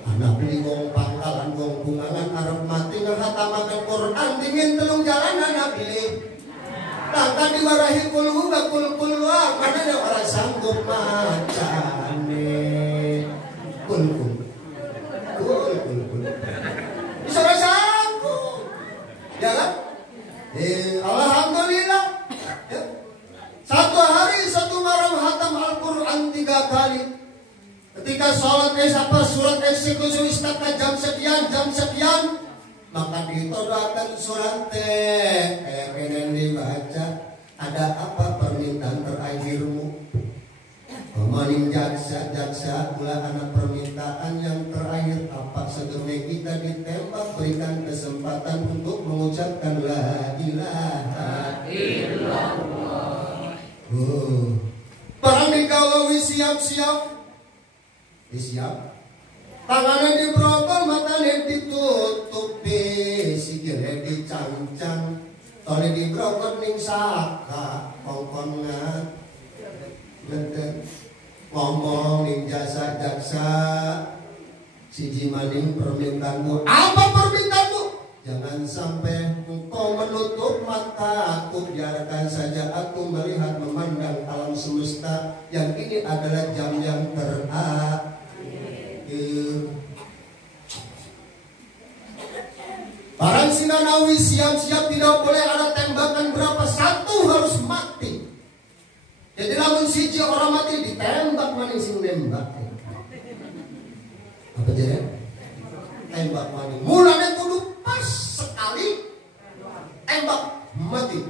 Anak beli wong pangkalan wong bungangan arep mati ngahatam Al-Qur'an dingin telung jalan anak beli. Tangka diwarahi kul mana ada orang sanggup macane. Kul. Bisa sanggup. Ya kan? Alhamdulillah ya. 1 hari 1 malam hatam Al-Quran 3 kali. Ketika sholat surat eksekusi ustaz jam sekian maka ditodakkan surat kayak pengen dibaca. Ada apa permintaan terakhirmu? Maning jaksa pula anak permintaan yang terakhir apa? Segera kita ditembak, berikan kesempatan untuk mengucapkan la ilaha illallah. Barang dikawawi siap. Tangannya dibrokol, matanya ditutupi, sikirnya dicancang, toleh dibrokol ning saka, kongkongan. Ngomong ning jaksa siji maning permintaanmu. Apa permintaanmu? Jangan sampai engkau menutup mataku, biarkan saja aku melihat memandang alam semesta yang ini adalah jam yang terakhir. Barang Sinanawi siap-siap tidak boleh ada tembakan berapa, 1 harus mati. Jadi lamun siji orang mati ditembak maning sing nembak. Apa jadi? Tembak maning. Mulanya kudu pas sekali tembak mati.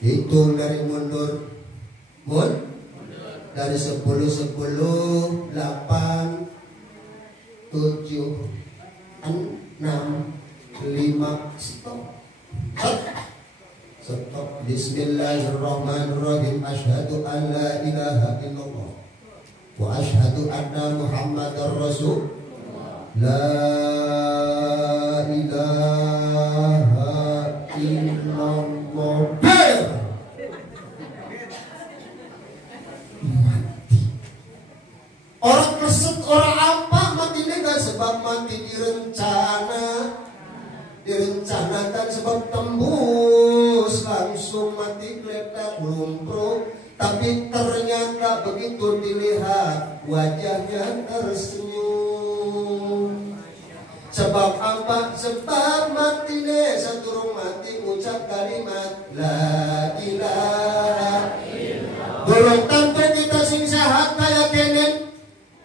Hitung dari mundur. Dari 10, 8, 7, 6, 5, stop. Bismillahirrahmanirrahim. Asyhadu an la ilaha illallah wa asyhadu anna Muhammadar Rasul. La ilaha illallah. Mati. Orang keset, orang apa matinya gak sebab mati direncanakan sebab tembus langsung mati geletak lumpuh, tapi ternyata begitu dilihat wajahnya tersenyum. Sebab apa? Sebab mati deh seturung mati ucap kalimat la ilaha illallah. Durung tentu kita sing sehat kaya kene,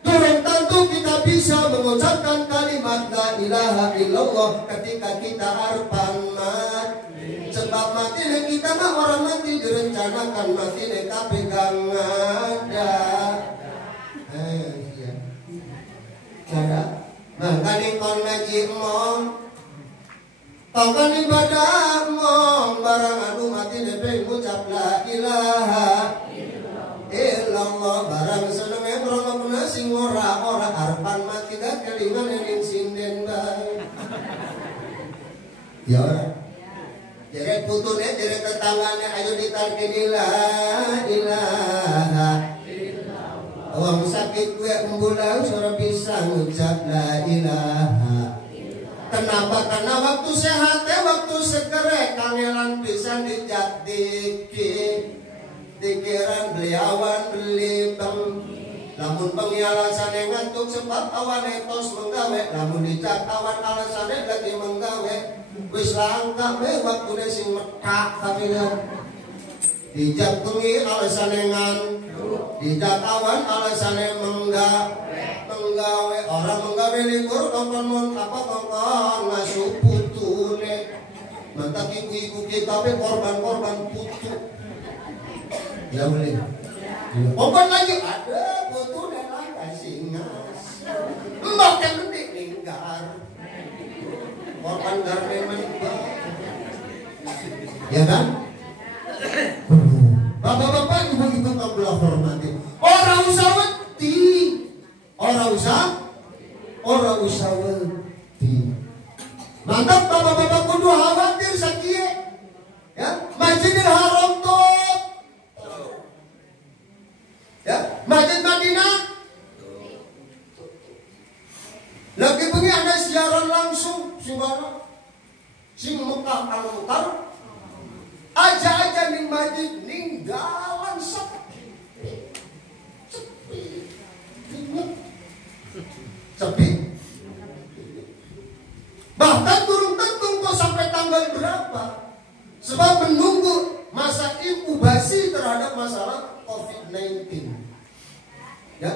durung tentu kita bisa mengucapkan kalimat la ilaha illallah ketika kita arpan mati. Sebab mati nih kita mah orang mati direncanakan mati nih tapi gak ada. Ada. Mangkani kon ngaji mong, kon ibadah mong, barang anu mati nih pengen ucap la ilaha illallah. Barang seneng emrong puna sing ora arpan mati gak kelingan ning sinden bae. Ya ora. Jadi putune dari tetangganya ayo ditarkini la ilaha illallah. wong sakit gue membulau suara bisa ngucap la ilaha. Kenapa? Karena waktu sehatnya waktu segere kangelan bisa dijadiki. Dikiran beliawan beli bang. Lamun bengi alasane ngantuk sebab awan etos menggawe. Lamun dicak awan alasane lagi menggawe. Wis langkah we waktune sing metak tapi dijak bengi alasane ngantuk, dijak awan alasane menggawe. Orang menggawe libur kongkon apa kongkon ngasuh putune. Mantak ibu-ibu kita pe korban-korban putu. Ya boleh. Korban lagi ada putune lah kasih ngas. Mbak yang gede lingkar. Korban garmen ya kan? Bapak-bapak, ibu-ibu kabula hormati. Orang usah wedi. Orang usah wedi. Mantap bapak-bapak kudu khawatir sakieu. Ya, Masjidil Haram tuh. Ya, Masjid Madinah. Lagi bengi ada siaran langsung Subhanallah. Sing Mekah Al-Mukarram aja ning masjid ninggalan sepi. Bahkan turun tentu kok sampai tanggal berapa. Sebab menunggu masa inkubasi terhadap masalah COVID-19. Ya.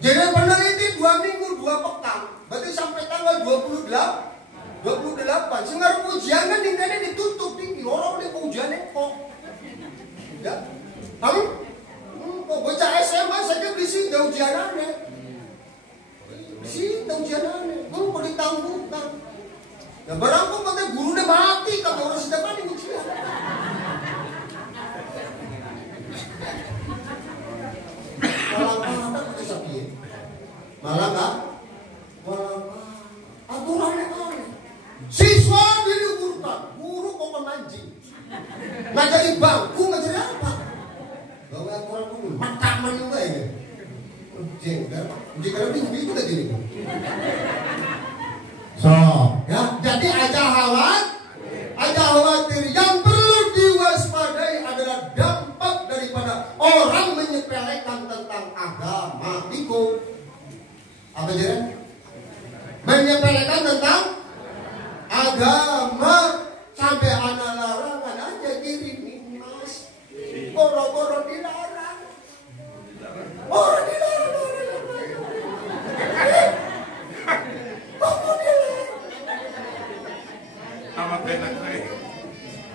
Jadi peneliti 2 minggu 2 pekan. Berarti sampai tanggal 28. Sehingga ujian kan tinggalnya ditutup tinggi. Orang ini ujiannya kok. Ya. Kok bocah SMA saja bisi ujianannya. Bisi ujianannya. Kok ditangguhkan. Ya barang kok kata guru udah mati. Kata orang sudah mati ujian. Malah kita sakit. Malah aturannya aneh. Siswa diliburkan, guru kok menanjing. Ngajari bangku, ngajari apa? Bawa aturan dulu, mata juga ini. Jika lebih itu tadi ini. So, ya, jadi aja khawatir. Yang perlu diwaspadai adalah dampak daripada orang menyepelekan tentang agama. Itu apa jadi? Menyepelekan tentang agama sampai anak larangan aja kirim mas. Boro-boro dilarang. Orang dilarang.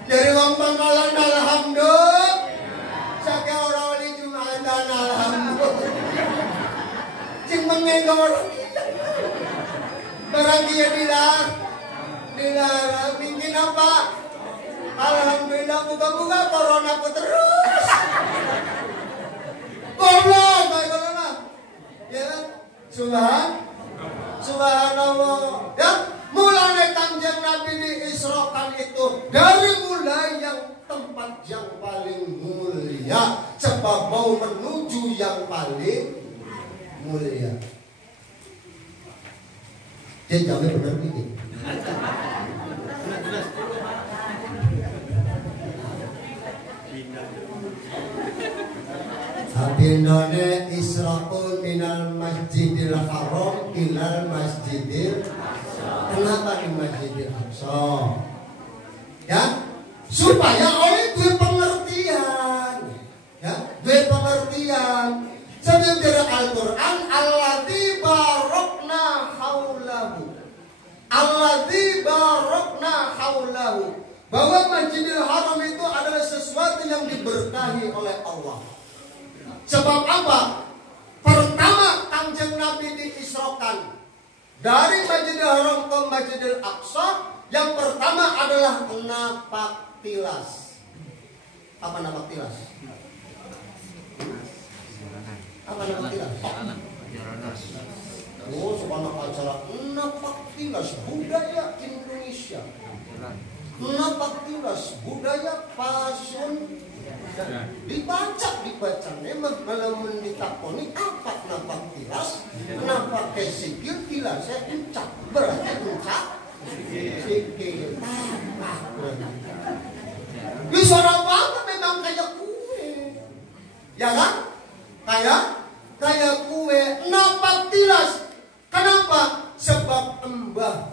Dari wong Bangkalan alhamdulillah. Sake orang wali Jumatan alhamdulillah. Cing mengenga orang barang dia dilarang. Mungkin apa? Alhamdulillah buka-buka corona ku terus. Goblok, baik corona. Ya, Subhanallah. Ya, mulai Kanjeng Nabi diisrokan itu dari mulai yang tempat yang paling mulia, sebab mau menuju yang paling mulia. Dia jawabnya benar ini. Abinone isra'un minal masjidil haram ilal masjidil. Kenapa di masjidil aqsa? Ya, supaya oleh dua pengertian. Ya, dua pengertian. Sebab dalam Al-Quran allati barokna haulahu. Alladzi barokna haulahu. Bahwa Masjidil Haram itu adalah sesuatu yang diberkahi oleh Allah. Sebab apa? Pertama Kanjeng Nabi diisrokan dari Masjidil Haram ke Masjidil Aqsa. Yang pertama adalah napak tilas. Apa napak tilas? Apa napak tilas? Oh, subhanallah acara napak tilas budaya Indonesia. Napak tilas budaya Pasun Dibaca memang kalau ditakoni apa kenapa tilas, kenapa kesikil tilasnya ucap berarti ucap sikil bisa apa memang kayak kue, ya kan? Kayak kue, kenapa tilas? Kenapa? Sebab embah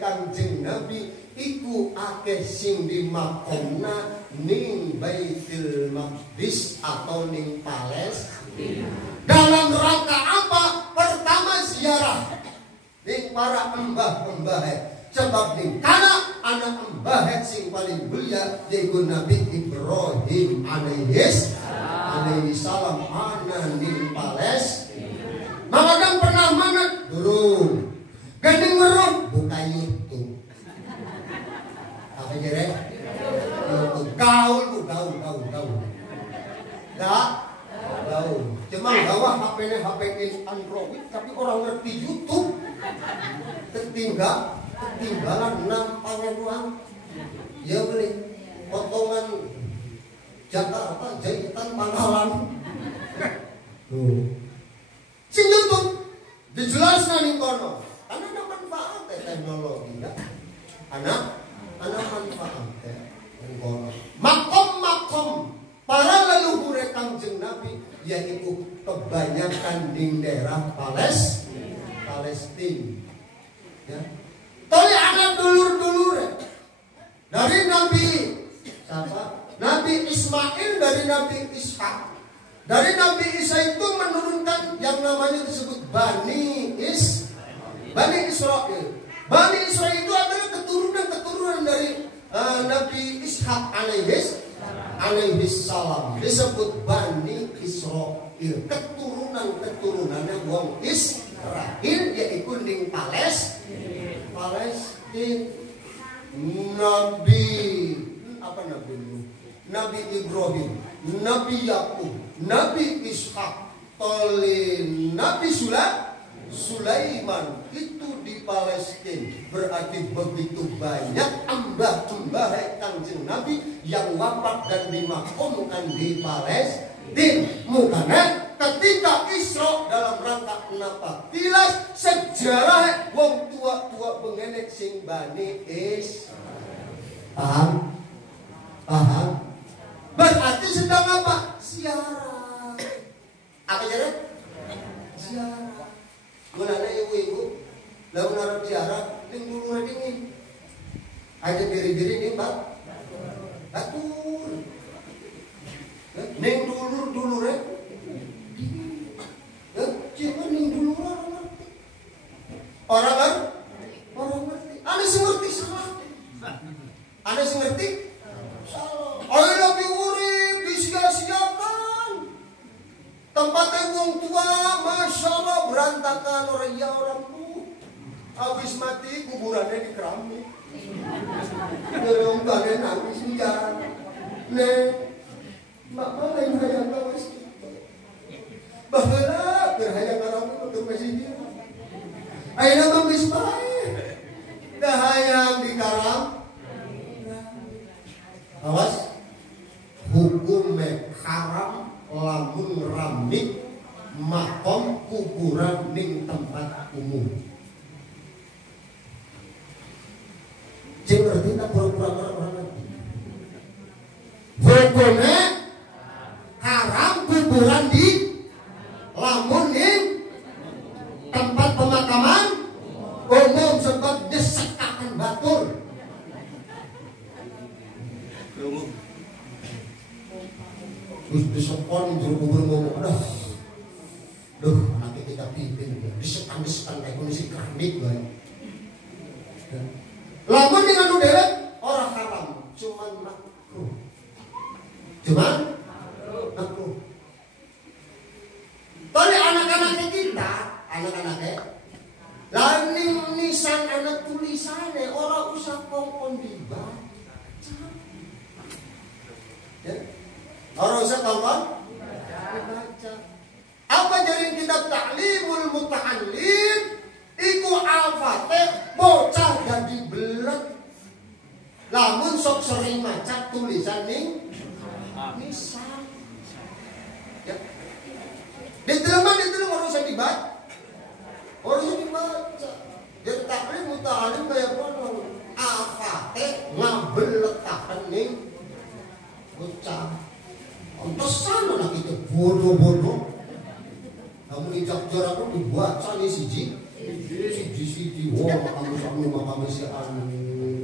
Kanjeng Nabi iku akeh sing di makomna ning Baitul Maqdis atau ning Palestina. Dalam rangka apa? Pertama ziarah ning para embah-embah. Sebab ning kana anak embah sing paling mulia yaitu Nabi Ibrahim alaihi salam ana ning Palestina. Mawadang pernah mana? Durung. Gandeng weruh buka YouTube. Apa jere? YouTube. Gaul. Ya, gaul. Cuma bawa HP Android tapi orang ngerti YouTube. Ketinggalan nampaknya doang. Ya beli potongan Jakarta jahitan Pangkalan. Tuh. Sing YouTube dijelaskan ning kono. Ana manfaat teknologi ya. Ana manfaat ning kono. Makom para leluhur Kanjeng Nabi yaitu kebanyakan di daerah Palestina. Ya. Tadi ada dulur-dulur dari Nabi siapa? Nabi Ismail dari Nabi Ishak. Dari Nabi Isa itu menurunkan yang namanya disebut Bani Israel. Bani Israel itu adalah keturunan dari Nabi Ishak alaihi salam. Disebut Bani Israel. Keturunannya wong Israel yaitu ning Palestina. Nabi Ibrahim, Nabi Yakub, Nabi Ishak, Nabi Sulaiman itu di Palestina. Berarti begitu banyak embah Kanjeng Nabi yang wafat dan dimakamkan di Palestina. Mukanya ketika Isra dalam rangka kenapa? Tilas sejarah wong tua bengenek sing Bani Israil. Paham? Berarti sedang apa? Ziarah. Apa ziarah? Ziarah. Gunanya ibu-ibu, lalu naruh ziarah, ning dulu dingin. Ada diri-diri nih Pak. Atur. Ning dulu dingin. Ya, cuma ning dulu orang ngerti. Orang ngerti. Ada sing ngerti salah. Ada sing ngerti? Ayo lagi urip disia-siakan. Tempatnya wong tua, masya Allah berantakan orang tua. Habis mati kuburannya di keramik. Gerombannya nangis hujan. Mak lain hayang kawas kita. Bahala berhayang orang itu masih dia. Ayo nama misbaik. Dah hayang di karam. Awas. Hukum haram lamun ramik makom kuburan ning tempat umum. Cing ngerti tak pura-pura orang ngerti. Hukumnya haram kuburan di lamun ning tempat pemakaman umum sebab desekakan batur. Terus disekon juru kubur ngomong, aduh, nanti kita pimpin, disekan kayak kondisi keramik banget. Lamun dengan udah orang haram, cuman makruh. Tadi anak-anaknya kita, lalu nisan anak tulisannya orang usah kongkong dibaca. Ya. Orang usah kongkong dibaca. Apa jadi kitab Ta'limul Muta'allim? Iku al-fatih bocah jadi baca. Jadi taklim muta'alim kayak bodoh. Afate ngambil letakan nih bocah. Pantesan anak itu bodoh-bodoh. Kamu ijak jarak itu dibaca nih siji. Wah kamu si anu.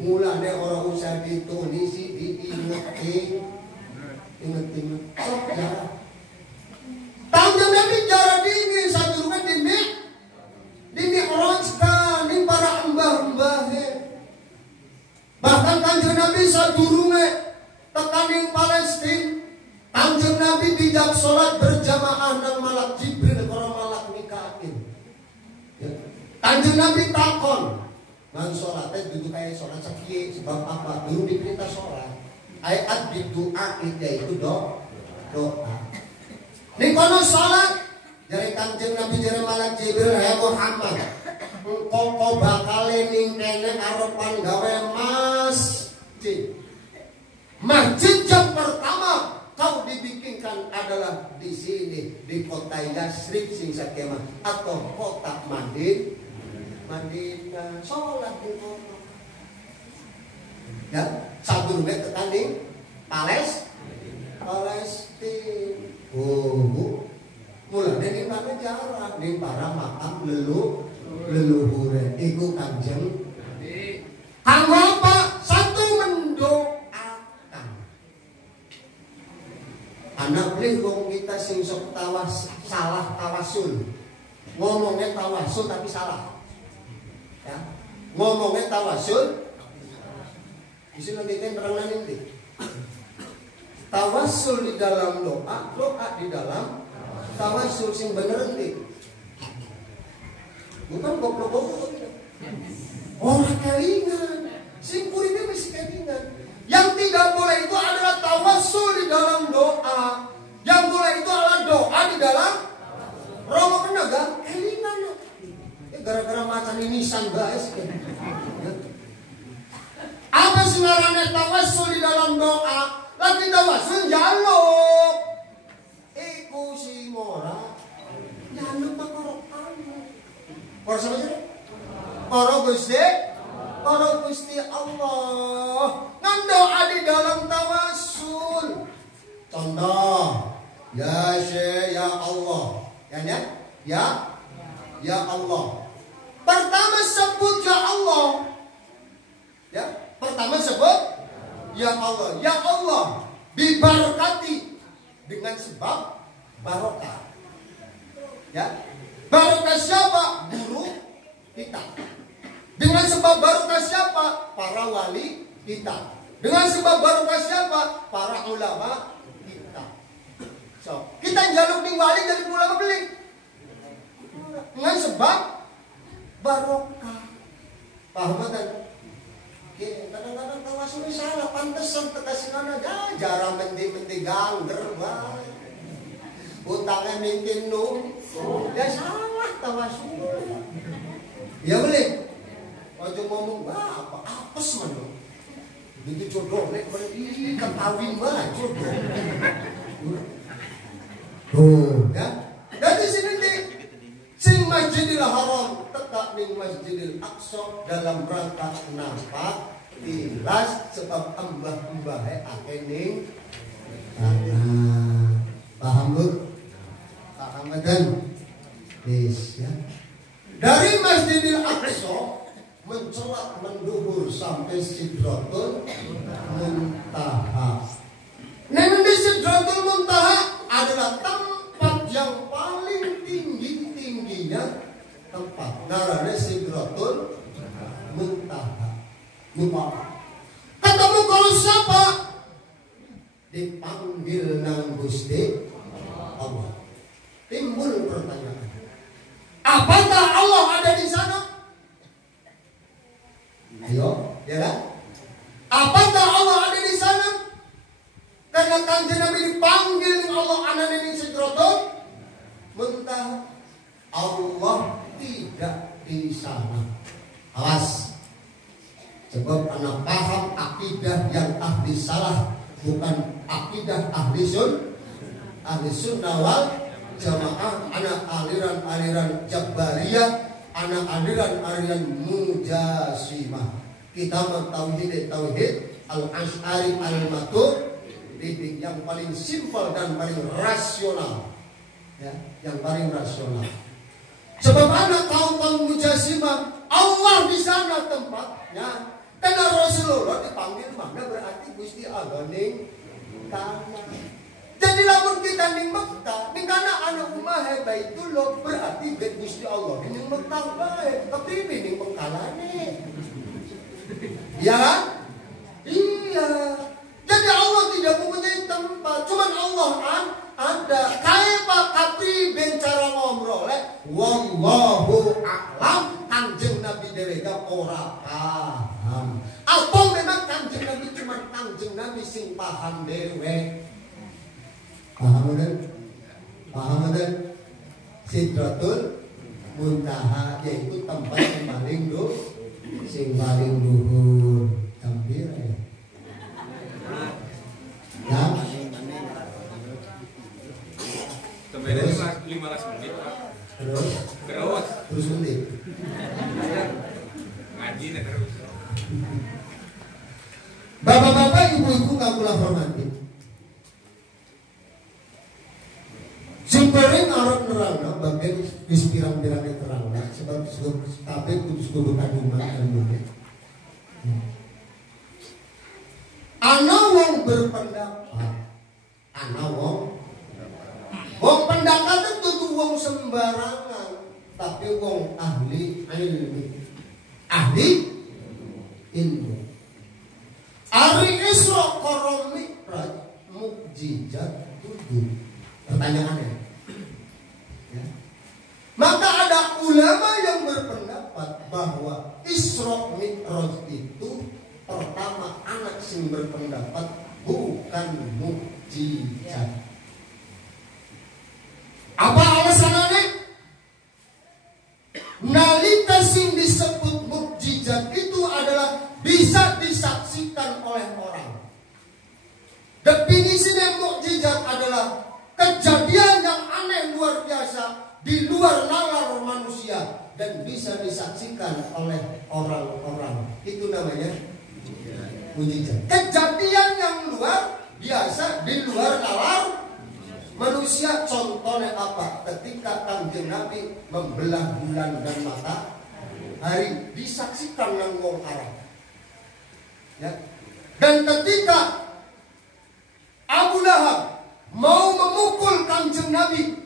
Mulane orang usah ditulis diingetin. Sok jarak. Tanjung Nabi jarak dingin satu rumah dini orangska di para mbah-mbah. Bahkan Tanjung Nabi satu rumah tekaning Palestina. Tanjung Nabi bijak sholat berjamaah dan malak Jibril para malak Mikail. Ya. Tanjung Nabi takon ngan sholatnya duduk kayak sholat sekiye sebab apa? Dulu diperintah sholat ayat doa yaitu doa. Ini kono sholat dari Tanjung Nabi dari malak Jibril ya Muhammad kok bakal ning kene arepan gawe masjid yang pertama kau dibikinkan adalah di sini di kota Yasrib sing sakemah atau kota Madinah sholat di kota. Ya, sadurunge tekaning Palestina. Oh, mulane ning mana jarak ning para makam leluhur iku Kanjeng Nabi. Kanggo apa? Satu mendoakan. Anak beli wong kita sing sok salah tawasul. Ngomongnya tawasul tapi salah. Ya. Ngomongnya tawasul. Isi lagi kan terang nanti. Tawasul di dalam doa di dalam tawasul sing bener nanti. Bukan goblok-goblok. Orang kelingan. Sing kuripe mesti kelingan. Yang tidak boleh itu adalah tawasul di dalam doa. Yang boleh itu adalah doa di dalam romo penaga kelingan. Gara-gara macan ini guys. Apa sebenarnya tawasul di dalam doa? Lagi tawasul jaluk. Iku si mora jaluk tak korokan. Kor sama aja. Koro Gusti Allah. Ngan doa di dalam tawasul. Contoh, ya Syekh ya Allah. Ya Allah. Pertama sebut ya Allah. Ya, pertama sebut ya Allah. Ya Allah, diberkati dengan sebab barokah. Ya. Barokah siapa? Guru kita. Dengan sebab barokah siapa? Para wali kita. Dengan sebab barokah siapa? Para ulama kita. So, kita jaluk ning wali jadi ulama beli. Dengan sebab barokah. Paham kan? Kadang-kadang tawasul salah, pantesan tekasinan aja jarang menti gangger bae. Utangnya mungkin ya salah tawasul. Ya boleh. Ojo ngomong apa apes man lo. Begitu jodoh nek beri kawin mah jodoh. Ya. Dari sini nih sing Masjidil Haram tetap ning Masjidil Aqsa dalam rangka nampak tilas sebab mbah-mbahe akeh ning paham Bu? Paham kan? Yes ya. Dari Masjidil Aqsa mencelak menduhur sampai Sidratul Muntaha. Nah, di Sidratul Muntaha adalah tempat yang paling tingginya tempat. Narane Sidratul Muntaha. Ketemu kalau siapa? Dipanggil nang Gusti Allah. Timbul pertanyaan. Apakah Allah ada di sana? Ayo, ya kan? Apakah Allah ada di sana? Karena Kanjeng Nabi dipanggil Allah ana di Sidratul Muntaha. Allah tidak di sana. Awas. Sebab anak paham akidah yang ahli salah, bukan akidah ahli sunnah wal jamaah. Anak aliran-aliran Jabariyah anak aliran Aryan Mujasimah. Kita mentauhid al-Asy'ari al-Maturidi yang paling simpel dan paling rasional. Ya, yang paling rasional. Sebab anak kaum Mujasimah, Allah di sana tempatnya. Karena Rasulullah dipanggil mana berarti Gusti Allah ning kana. Jadi lamun kita ning Mekah, ning kana anak umah Baitullah berarti Gusti Allah ning Mekah bae, tapi ning Mekalane. Ya kan? Iya. Jadi Allah tidak mempunyai tempat, cuman Allah ada. Kaifa katri bencara ngomrole, wallahu a'lam. Kanjeng Nabi dereka ora paham. Apa memang Kanjeng Nabi cuma Kanjeng Nabi sing paham dewe? Paham kan? Paham kan? Sidratul Muntaha yaitu tempat yang paling sing paling luhur. Gembira ya. Ya. Terus 15 menit Pak. Terus menit. Ngaji nih terus. Bapak-bapak, ibu-ibu kagula hormati. Simpering arep nerangna bagian wis pirang-pirang terangna sebab kabeh kudu kaduman ilmu. Ana wong berpendapat, ana wong pendapat itu tuh wong sembarangan, tapi wong ahli ilmu. Ari Isra Qara Mi'raj mukjizat 7. Pertanyaannya, ya. Maka ada ulama yang berpendapat bahwa Isra Mi'raj itu pertama anak sing berpendapat bukan mukjizat. Apa alasannya? Nalika sing disebut mukjizat itu adalah bisa disaksikan oleh orang. Definisinya mukjizat adalah kejadian yang aneh luar biasa di luar nalar manusia dan bisa disaksikan oleh orang-orang. Itu namanya mukjizat. Kejadian yang luar biasa di luar nalar manusia. Contohnya apa? Ketika Kanjeng Nabi membelah bulan dan matahari disaksikan nang wong Arab. Ya. Dan ketika Abu Lahab mau memukul Kanjeng Nabi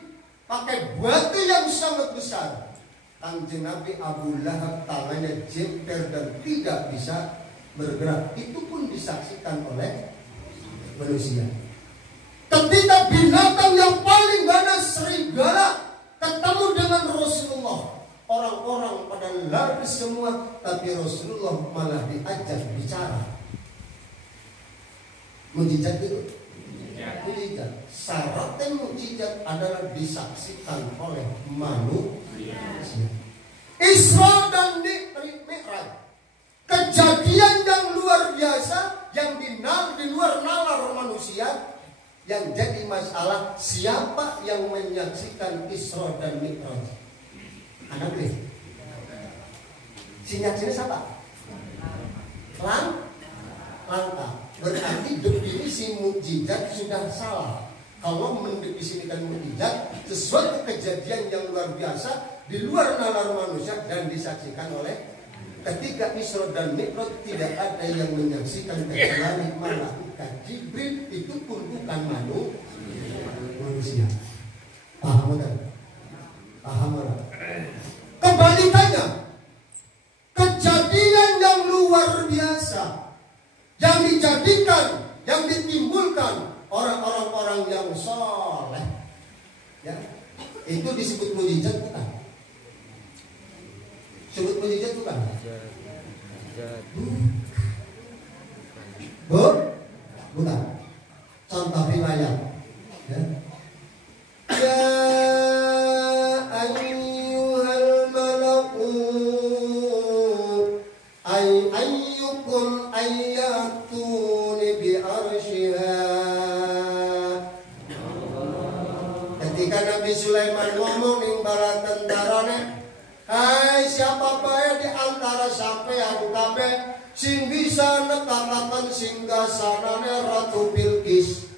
pakai batu yang sangat besar, Kanjeng Nabi Abu Lahab tangannya jengker dan tidak bisa bergerak. Itu pun disaksikan oleh manusia. Ketika binatang yang paling ganas serigala ketemu dengan Rasulullah, orang-orang pada lari semua, tapi Rasulullah malah diajak bicara. Mukjizat itu. Mukjizat. Syaratnya mukjizat adalah disaksikan oleh manusia. Isra dan Mi'raj, kejadian yang luar biasa yang di luar nalar manusia. Yang jadi masalah siapa yang menyaksikan Isra dan Mi'raj? Anak deh. Sinyaksinya siapa? Langka. Berarti definisi mukjizat sudah salah. Kalau mendefinisikan mukjizat sesuatu kejadian yang luar biasa di luar nalar manusia dan disaksikan oleh. Ketika Isra dan Mi'raj tidak ada yang menyaksikan kecuali malaikat Jibril, itu pun bukan manusia. Paham kan? Paham kan? Kebalikannya, kejadian yang luar biasa yang dijadikan, yang ditimbulkan orang-orang yang soleh, ya, itu disebut mukjizat bukan? Sebut mukjizat bukan? Bukan. Contoh riwayat. Ya. Ya ayyuhal malaku ayyukum ayyatuni bi arsyiha. Ketika Nabi Sulaiman ngomong ning bala tentarane, hai siapa bae di antara sampeyan kabeh sing bisa nekakaken singgasanane Ratu Bilqis